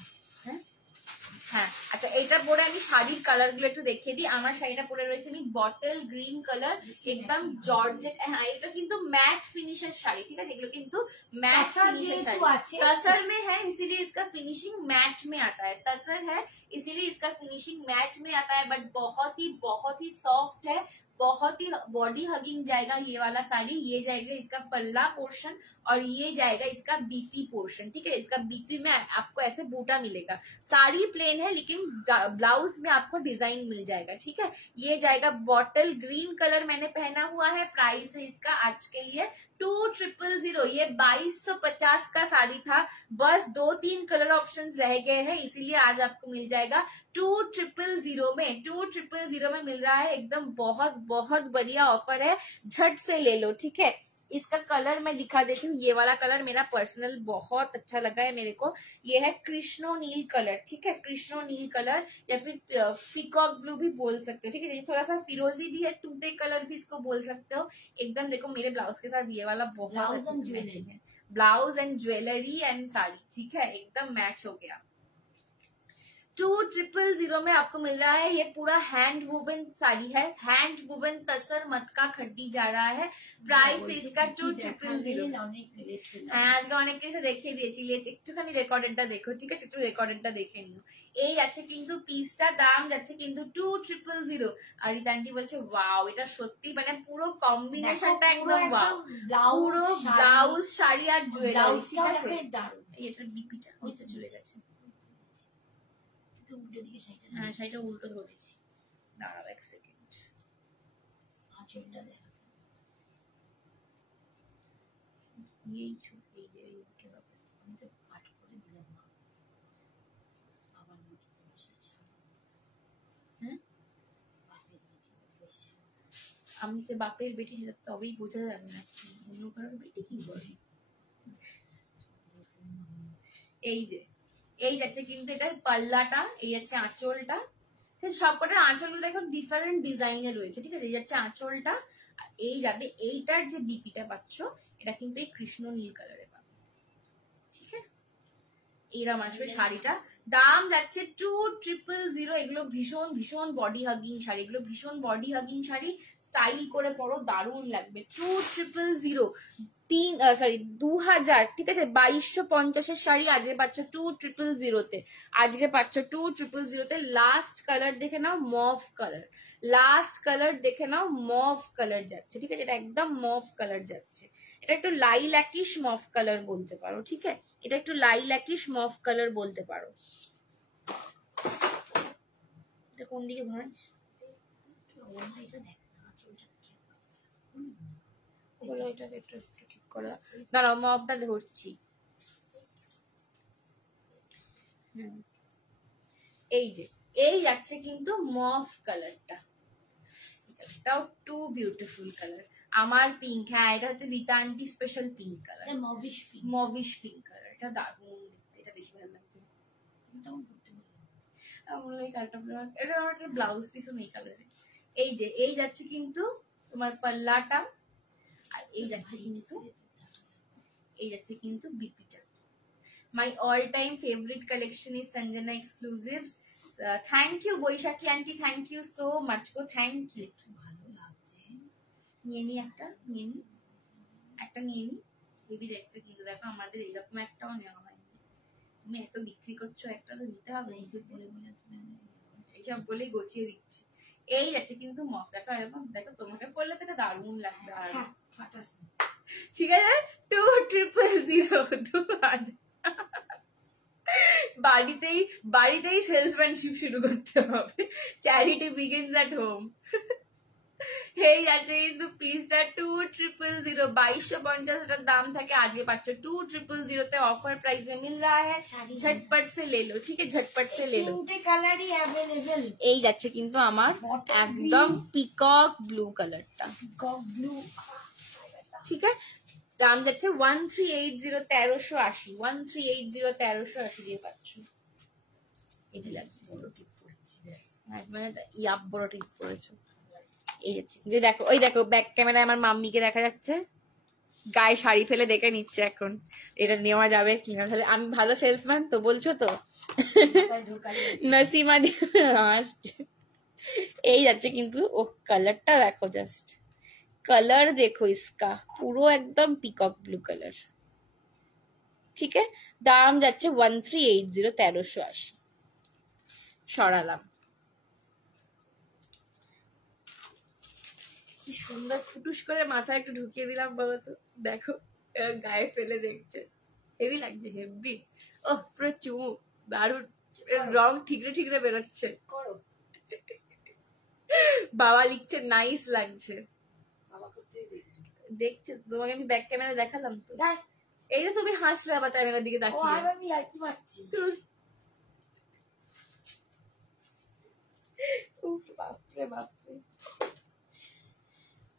হ্যাঁ আচ্ছা, এটা পরে আমি শাড়ির কালার গুলো একটু দেখিয়ে দিই। আমার শাড়িটা পরে রয়েছে আমি বটল গ্রিন কালার, একদম জর্জেট। হ্যাঁ এটা কিন্তু ম্যাট ফিনিশের শাড়ি, ঠিক আছে? এগুলো কিন্তু मैट फिनिशर शाड़ी, तसर में है इसीलिए इसका फिनिशिंग मैट में आता है। तसर है इसीलिए इसका फिनिशिंग मैट में आता है, बट बहुत ही सॉफ्ट है, बहुत ही बॉडी हगिंग जाएगा ये वाला साड़ी। ये जाएगा इसका पल्ला पोर्शन और ये जाएगा इसका बीपी पोर्शन, ठीक है? इसका बीपी में आपको ऐसे बूटा मिलेगा। साड़ी प्लेन है लेकिन ब्लाउज में आपको डिजाइन मिल जाएगा, ठीक है? ये जाएगा बॉटल ग्रीन कलर मैंने पहना हुआ है। प्राइस है इसका आज के लिए 2000। ये 2250 का साड़ी था, बस 2-3 कलर ऑप्शंस रह गए हैं, इसीलिए आज आपको मिल जाएगा 2000 में। 2000 में मिल रहा है, एकदम बहुत बहुत बढ़िया ऑफर है, झट से ले लो, ठीक है? इसका कलर मैं दिखा देती हूँ। ये वाला कलर मेरा पर्सनल बहुत अच्छा लगा है मेरे को। ये है कृष्णो नील कलर, ठीक है? कृष्णो नील कलर या फिर पीकॉक ब्लू भी बोल सकते हो, ठीक है? थोड़ा सा फिरोजी भी है, तुमते कलर भी इसको बोल सकते हो। एकदम देखो मेरे ब्लाउज के साथ ये वाला बहुत अच्छा मैचिंग है। Blouse and jewellery and sari, ठीक है? एकदम मैच हो गया। 2000 में आपको मिल रहा है। ये पूरा हैंड वुवन साड़ी है, हैंड वुवन तसर मटका खड्डी जा रहा है। प्राइस इसका 2000। আজকে অনেক কিছু দেখিয়ে দিয়েছি, একটুখানি রেকর্ডেডটা দেখো, ঠিক আছে? একটু রেকর্ডেডটা দেখে নিও। এই আছে কিন্তু পিসটা, দাম যাচ্ছে কিন্তু 2000। আর রিতান্টি বলছে ওয়াও, এটা সত্যি মানে পুরো কম্বিনেশনটা একদম ওয়াও, পুরো ব্লাউজ শাড়ি আর জুয়েলারি, ঠিক আছে? এটা ডিপিটা নিচে চলে গেছে। হ্যাঁ শাড়িটা উল্টো ধরেছি, দাঁড়াও এক সেকেন্ড। আঁচলটা দেখা এই ছবি, আমি তো পাঠ করে দিলাম না, আবার আমি তো বাপের বেটি, সেটা তবেই বোঝা যাবে না অন্য কারোর বেটি কি বলে। এই যে এই যাচ্ছে কিন্তু এটার পাল্লাটা, এই যাচ্ছে আঁচলটা, সবকটার আঁচলগুলো এখন ডিফারেন্ট ডিজাইনে রয়েছে, ঠিক আছে? এই যাচ্ছে আঁচলটা, আর এই যাবে এইটার যে বিপিটা পাচ্ছ, এটা কিন্তু এই কৃষ্ণ নীল কালারে পাবে, ঠিক আছে? এরকম আসবে শাড়িটা। দাম যাচ্ছে 2000। এগুলো ভীষণ ভীষণ বডি হাগিং শাড়ি, এগুলো ভীষণ বডি হাগিং শাড়ি, স্টাইল করে পরো, দারুণ লাগবে। 2000 2000, ঠিক আছে? 2250 শাড়ি আজকে পাচ্ছ 2000 আজকে পাচ্ছ 2000 লাস্ট কালার দেখে নাও, মভ কালার। লাস্ট কালার দেখে নাও, মভ কালার যাচ্ছে, ঠিক আছে? এটা একদম মভ কালার যাচ্ছে, এটা একটু লাইল্যাকিশ মভ কালার বলতে পারো, ঠিক আছে? এটা একটু লাইল্যাকিশ মভ কালার বলতে পারো। এটা কোন দিকে ভাঁজ? দাঁড়াও মফটা ধরছি। এই যে এই যাচ্ছে কিন্তু মফ কালারটা, এটাও টু বিউটিফুল কালার। আমার পিঙ্ক, হ্যাঁ এটা হচ্ছে Rita aunty special pink colour, mauvish pink colour, এটা দারুণ, এটা বেশি ভালো লাগছে। আমার এই কালারটা এটা আমার একটা ব্লাউজ পিসও নেই কালারে। এই যে এই যাচ্ছে কিন্তু তোমার পাল্লাটা, আর এই যাচ্ছে কিন্তু বিপিটা। My all-time favorite collection is Sanjana Exclusives. Thank you, Boishakhi aunty. Thank you so much. Go, thank you. ভালো লাগছে। নিয়ে নি একটা নিয়ে নি। হেভি দেখতে কিন্তু দেখো আমাদের এরকম একটাও নেওয়া হয়নি। তুমি এত বিক্রি করছো, একটা তো নিতে হবে। এইসব বলেই গছিয়ে দিচ্ছি। এই যাচ্ছে কিন্তু মফ, দেখো এরকম দেখো, তোমাকে পড়লে তো এটা দারুণ লাগবে। আর ঠিক আছে 2000 বাড়িতেই সেলসম্যানশিপ শুরু করতে হবে। Charity begins at home. এই আছে কিন্তু পিসটা 2000 2250 টাকার দাম থাকে, আজকে পাচ্ছ 2000 তে অফার প্রাইস में मिल रहा है। झटपट से ले लो, ठीक है, झटपट से ले लो। তিনটে কালারই अवेलेबल। এই যাচ্ছে কিন্তু আমার একদম পিকক ব্লু কালারটা, পিকক ব্লু, ঠিক আছে। দাম যাচ্ছে 1380 1380 1380 দিয়ে পাচ্ছ। এটি লাগছে বড় টিপ পড়েছি, মানে ইয়াপ বড় টিপ পড়েছো। এই যাচ্ছে যে দেখো, ওই দেখো ব্যাক ক্যামেরায় আমার মাম্মিকে দেখা যাচ্ছে গায়ে শাড়ি ফেলে দেখে নিচ্ছে এখন এটা নেওয়া যাবে কিনা। তাহলে আমি ভালো সেলসম্যান তো, বলছো তো। নসিমা আসছে। এই যাচ্ছে কিন্তু, ও কালারটা দেখো, জাস্ট कलर देखो इसका, পুরো একদম পিকক ব্লু কালার, ঠিক আছে। দাম যাচ্ছে 1380 1380। সরালাম। কি সুন্দর ফুটুস করে মাথা একটু ঢুকিয়ে দিলাম বলতো, দেখো গায়ে ফেলে দেখছে, হেভি লাগছে, হেভি। ও পুরো চুমু, দারুণ রং ঠিকরে ঠিকরে বেরোচ্ছে। বাবা লিখছে নাইস লাগছে। দেখছো, তোমাকে আমি ব্যাক ক্যামেরা দেখালাম তো। এই যে তুমি হাসলে আবার ক্যামেরার দিকে তাকিয়ে। আমি আর কি মারছি, বাপরে বাপরে।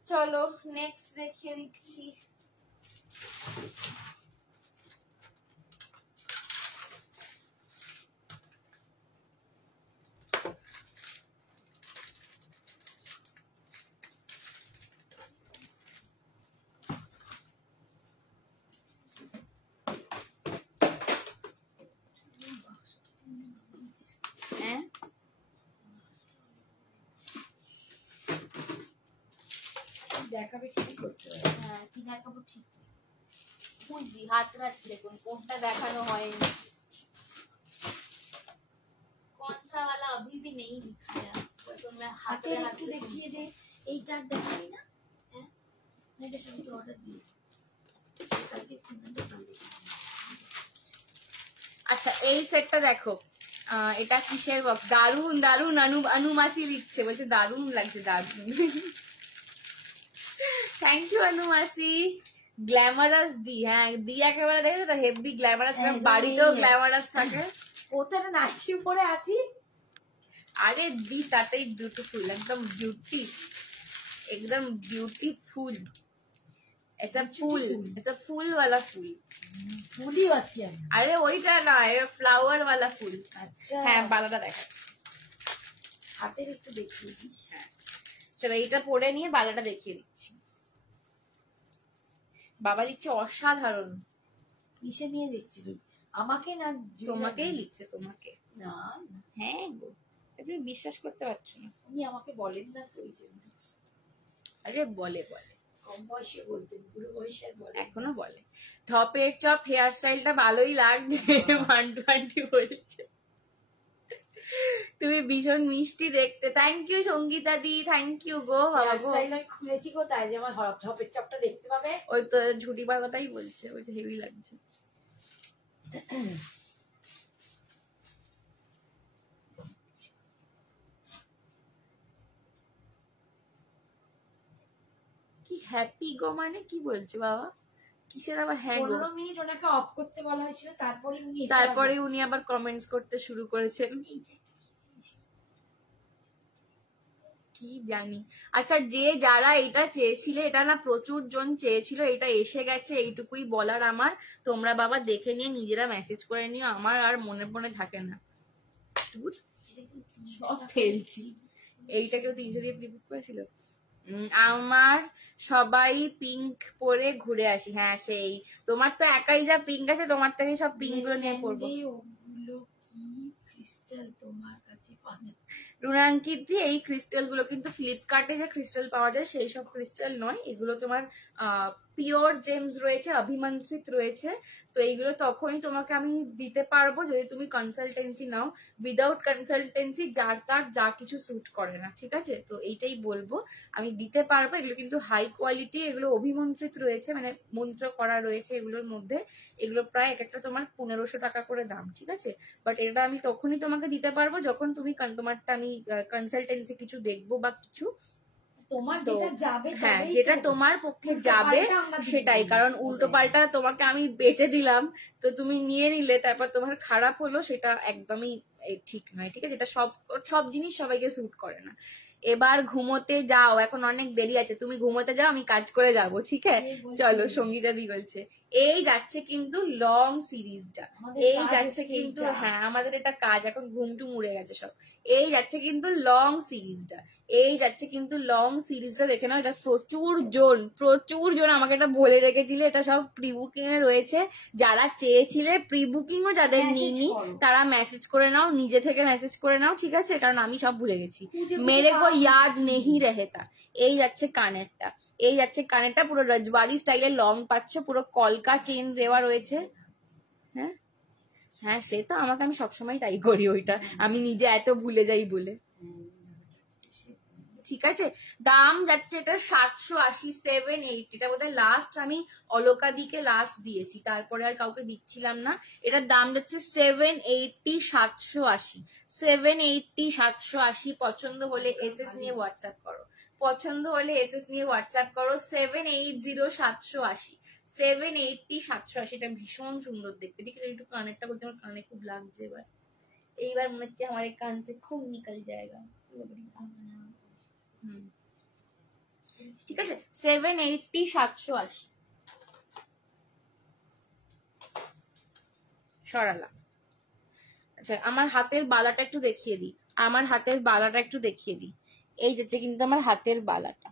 চলো নেক্সট দেখিয়ে দিচ্ছি। দেখাবে ঠিক করতে হবে। হ্যাঁ কি দেখাবো ঠিক খুঁজছি, হাত রাখছে কোনটা দেখানো হয়নি। কনসা वाला अभी भी नहीं दिखाया, तो मैं হাতে একটু দেখিয়ে দে। এইটা দেখাই না, হ্যাঁ এটা সবই তো অর্ডার দিয়ে কালকে কিনতে পারবে। আচ্ছা এই সেটটা দেখো, এটা কিসের বক্স, দারুন দারুন। অনুমাসি লিখছে, বলছে দারুন লাগছে, দারুন। থ্যাংক ইউ অনুমাসি। গ্ল্যামারাস দি, হ্যাঁ দি একেবারে দেখেছো তো, হেভি গ্ল্যামারাস, বাড়িতেও গ্ল্যামারাস থাকে। ওখানে নাচি পরে আছি, আরে দি তাতেই বিউটিফুল, একদম বিউটি, एकदम ब्यूटीफुल। ऐसा फूल, ऐसा फूल वाला फूल, ফুলই আছি আমি। अरे ওইটা না, ফ্লাওয়ার वाला ফুল। আচ্ছা হ্যাঁ বালাটা দেখাচ্ছি, হাতের একটু দেখিয়ে দিস। হ্যাঁ চলো এইটা পরে নিয়ে বালাটা দেখিয়ে দিচ্ছি। বাবা লিখছে অসাধারণ। কিসে নিয়ে দেখছি তুই? আমাকে না তোমাকেই লিখছে, তোমাকে। না হ্যাঁ গো, তুমি বিশ্বাস করতে পারছো না। উনি আমাকে বলেন না তো, ওই জন্য। আরে বলে বলে, কম বয়সে বলতেন, বুড়ো বয়সে বলে, এখনো বলে। ঢপের চপ হেয়ার স্টাইলটা ভালোই লাগছে, 120 বলছে। তুমি ভীষণ মিষ্টি দেখতে। থ্যাংক ইউ সঙ্গীতা দি, থ্যাংক ইউ গো। হেয়ার স্টাইল আমি খুলেছি কোথায় যে আমার ঢপের চপটা দেখতে পাবে? ওই তো ঝুটি বাবাটাই বলছে, বলছে হেভি লাগছে। কি হ্যাপি গো মানে কি বলছো বাবা? কিসের আবার হ্যাঁ গো? 15 মিনিট ওনাকে অফ করতে বলা হয়েছিল, তারপরে উনি আবার কমেন্টস করতে শুরু করেছেন, কি জানি। আচ্ছা যে যারা এটা চেয়েছিলে, এটা না প্রচুর জন চেয়েছিল, এটা এসে গেছে, এইটুকুই বলার আমার। তোমরা বাবা দেখে নিয়ে নিজেরা মেসেজ করে নিও, আমার আর মনে থাকে না। সব ফেলছি। এইটা কেউ 300 দিয়ে প্রিপেড করেছিল। আমার সবাই পিঙ্ক পরে ঘুরে আসি। হ্যাঁ সেই, তোমার তো একাই যা পিঙ্ক আছে, তোমার থেকে সব পিঙ্ক গুলো নিয়ে পড়বো। ওগুলো কি ক্রিস্টাল তোমার কাছে পাওয়া? রুনাঙ্কিতি, এই ক্রিস্টাল গুলো কিন্তু ফ্লিপকার্টে যে ক্রিস্টাল পাওয়া যায় সেই সব ক্রিস্টাল নয়, এগুলো তোমার পিওর জেমস রয়েছে, অভিমন্ত্রিত রয়েছে। তো এইগুলো তখনই তোমাকে আমি দিতে পারবো যদি তুমি কনসালটেন্সি নাও। উইদাউট কনসালটেন্সি যার তার যা কিছু স্যুট করে না, ঠিক আছে? তো এইটাই বলবো, আমি দিতে পারবো। এগুলো কিন্তু হাই কোয়ালিটি, এগুলো অভিমন্ত্রিত রয়েছে, মানে মন্ত্র করা রয়েছে এগুলোর মধ্যে। এগুলো প্রায় এক একটা তোমার 1500 টাকা করে দাম, ঠিক আছে? বাট এটা আমি তখনই তোমাকে দিতে পারবো যখন তুমি তোমারটা আমি কনসালটেন্সি কিছু দেখবো বা কিছু। তোমার যেটা যাবে, হ্যাঁ যেটা তোমার পক্ষে যাবে সেটাই, কারণ উল্টো পাল্টা তোমাকে আমি বেচে দিলাম তো তুমি নিয়ে নিলে, তারপর তোমার খারাপ হলো, সেটা একদমই ঠিক নয়, ঠিক আছে? এটা সব জিনিস সবাইকে স্যুট করে না। এবার ঘুমোতে যাও, এখন অনেক দেরি আছে, তুমি ঘুমোতে যাও, আমি কাজ করে যাব, ঠিক আছে? চলো, সঙ্গীতা দি বলছে। এই যাচ্ছে কিন্তু লং সিরিজটা, এই যাচ্ছে কিন্তু, হ্যাঁ আমাদের এটা কাজ, এখন ঘুমটু মুড়ে গেছে সব। এই যাচ্ছে কিন্তু লং সিরিজটা, এই যাচ্ছে কিন্তু লং সিরিজটা, দেখে নাও। এটা প্রচুর জন আমাকে এটা বলে রেখেছিলে, এটা সব প্রি বুকিং এ রয়েছে। যারা চেয়েছিলে প্রি বুকিংও যাদের নিইনি তারা মেসেজ করে নাও, নিজে থেকে মেসেজ করে নাও, ঠিক আছে? কারণ আমি সব ভুলে গেছি, মেরে কো ইয়াদ নেহি রেহেতা। এই যাচ্ছে কানেরটা, এই যাচ্ছে কানেরটা, পুরো রজবাড়ি স্টাইলে লং পাচ্ছ, পুরো কলকা চেন দেওয়া রয়েছে। হ্যাঁ হ্যাঁ, সে তো আমাকে, আমি সবসময় তাই করি, ওইটা আমি নিজে এত ভুলে যাই বলে, ঠিক আছে? দাম যাচ্ছে এটা 780, 780। এটা বোধহয় লাস্ট আমি অলকা দিকে লাস্ট দিয়েছি, তারপরে আর কাউকে দিচ্ছিলাম না। এটার দাম যাচ্ছে 780, 780, 780, 780। পছন্দ হলে এসএস নিয়ে হোয়াটসঅ্যাপ করো, পছন্দ হলে এসএস নিয়ে হোয়াটসঅ্যাপ করো। 780, 780, 780, 780। এটা ভীষণ সুন্দর দেখতে, ঠিক আছে? একটু কানেরটা বলতে, আমার কানে খুব লাগছে এবার, এইবার মনে হচ্ছে আমার এই কান से खून निकल जाएगा, ঠিক আছে? 780, 780 সরালাম। আচ্ছা, আমার হাতের বালাটা একটু দেখিয়ে দিই, আমার হাতের বালাটা একটু দেখিয়ে দিই। এই যাচ্ছে কিন্তু আমার হাতের বালাটা,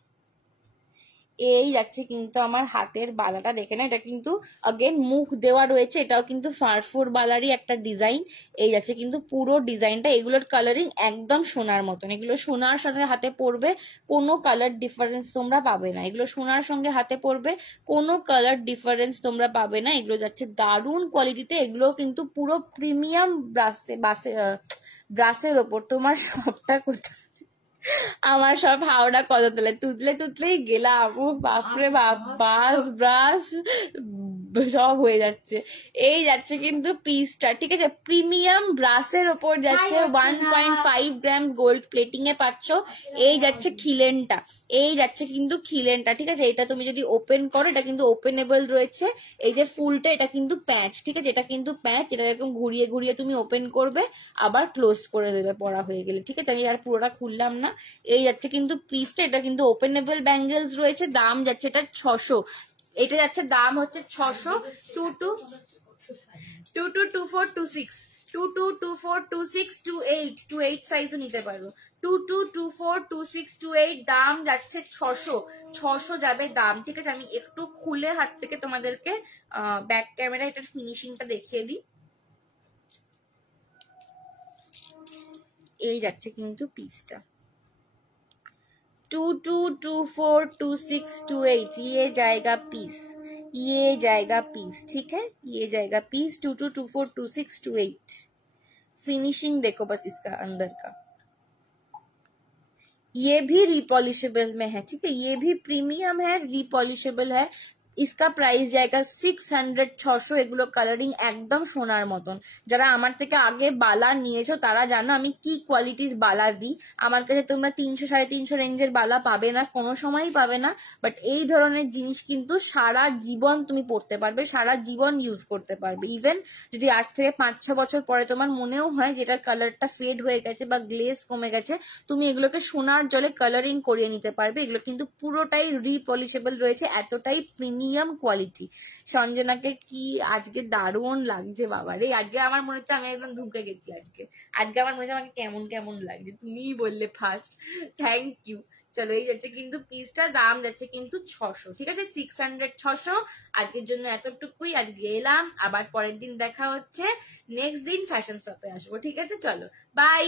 এই যাচ্ছে কিন্তু আমার হাতের বালাটা, দেখে না? এটা কিন্তু अगेन মুখ দেওয়া রয়েছে, এটাও কিন্তু ফারফুর বালারই একটা ডিজাইন। এই যাচ্ছে কিন্তু পুরো ডিজাইনটা, এগুলোর কালারিং একদম সোনার মতন, এগুলো সোনার সঙ্গে হাতে পরবে, কোনো কালার ডিফারেন্স তোমরা পাবে না। এগুলো সোনার সঙ্গে হাতে পরবে, কোনো কালার ডিফারেন্স তোমরা পাবে না। এগুলো যাচ্ছে দারুণ কোয়ালিটিতে, এগুলো কিন্তু পুরো প্রিমিয়াম ব্রাসের ওপর। তোমার সবটা কোথায়? আমার সব হাওড়া কদতলে তুতলেই গেলাম, ও বাপরে বাপ, বাস ব্রাশ সব হয়ে যাচ্ছে। এই যাচ্ছে কিন্তু পিসটা, ঠিক আছে? প্রিমিয়াম ব্রাশের ওপর যাচ্ছে, 1.5 গ্রামস গোল্ড প্লেটিং এ পাচ্ছ। এই যাচ্ছে খিলেনটা, এই যাচ্ছে কিন্তু খিলেনটা, ঠিক আছে? এটা তুমি যদি ওপেন করো, এটা কিন্তু ওপেনেবল রয়েছে। এই যে ফুলটা, এটা কিন্তু প্যাচ, ঠিক আছে? এটা কিন্তু প্যাচ, এটা এরকম ঘুরিয়ে ঘুরিয়ে তুমি ওপেন করবে, আবার ক্লোজ করে দেবে পড়া হয়ে গেলে, ঠিক আছে? আমি আর পুরোটা খুললাম না। এই যাচ্ছে কিন্তু পিসটা, এটা কিন্তু ওপেনেবল ব্যাঙ্গেলস রয়েছে। দাম যাচ্ছে এটা 600, এটা যাচ্ছে দাম হচ্ছে 600। 222426, 222426, 28 সাইজও নিতে পারবো। 22242628 দাম যাচ্ছে 600 যাবে দাম, ঠিক আছে? আমি একটু খুলে হাত থেকে তোমাদেরকে ব্যাক ক্যামেরা এটার ফিনিশিংটা দেখিয়ে দিই। এই যাচ্ছে কিন্তু পিসটা, 22242628, ये जाएगा पीस, ये जाएगा पीस, ठीक है? ये जाएगा पीस 22242628। फिनिशिंग देखो बस इसका अंदर का, ये भी रिपॉलिशेबल में है, ठीक है? ये भी प्रीमियम है, रिपॉलिशेबल है। इसका प्राइस जाएगा 600, 600। এগুলো কালারিং একদম সোনার মতন। যারা আমার থেকে আগে বালা নিয়েছো তারা জানো আমি কি কোয়ালিটির বালা দিই। আমার কাছে তোমরা 300, 350 রেঞ্জের বালা পাবে না, কোনো সময়ই পাবে না। বাট এই ধরনের জিনিস কিন্তু সারা জীবন তুমি পরতে পারবে, সারা জীবন ইউজ করতে পারবে। ইভেন যদি আজ থেকে 5-6 বছর পরে তোমার মনেও হয় যেটার কালারটা ফেড হয়ে গেছে বা গ্লেজ কমে গেছে, তুমি এগুলোকে সোনার জলে কালারিং করিয়ে নিতে পারবে। এগুলো কিন্তু পুরোটাই রিপলিশেবল রয়েছে, এতটাই প্রিমিয়াম প্রিমিয়াম কোয়ালিটি। সঞ্জনাকে কি আজকে দারুণ লাগছে বাবা রে, আজকে আমার মনে হচ্ছে আমি একদম ঢুকে গেছি। আজকে আমার মনে হচ্ছে আমাকে কেমন কেমন লাগছে, তুমিই বললে ফার্স্ট, থ্যাংক ইউ। চলো এই যাচ্ছে কিন্তু পিসটার দাম যাচ্ছে কিন্তু 600, ঠিক আছে, 600 600। আজকের জন্য এতটুকুই, আজকে এলাম, আবার পরের দিন দেখা হচ্ছে, নেক্সট দিন ফ্যাশন শপে আসবো, ঠিক আছে, চলো বাই।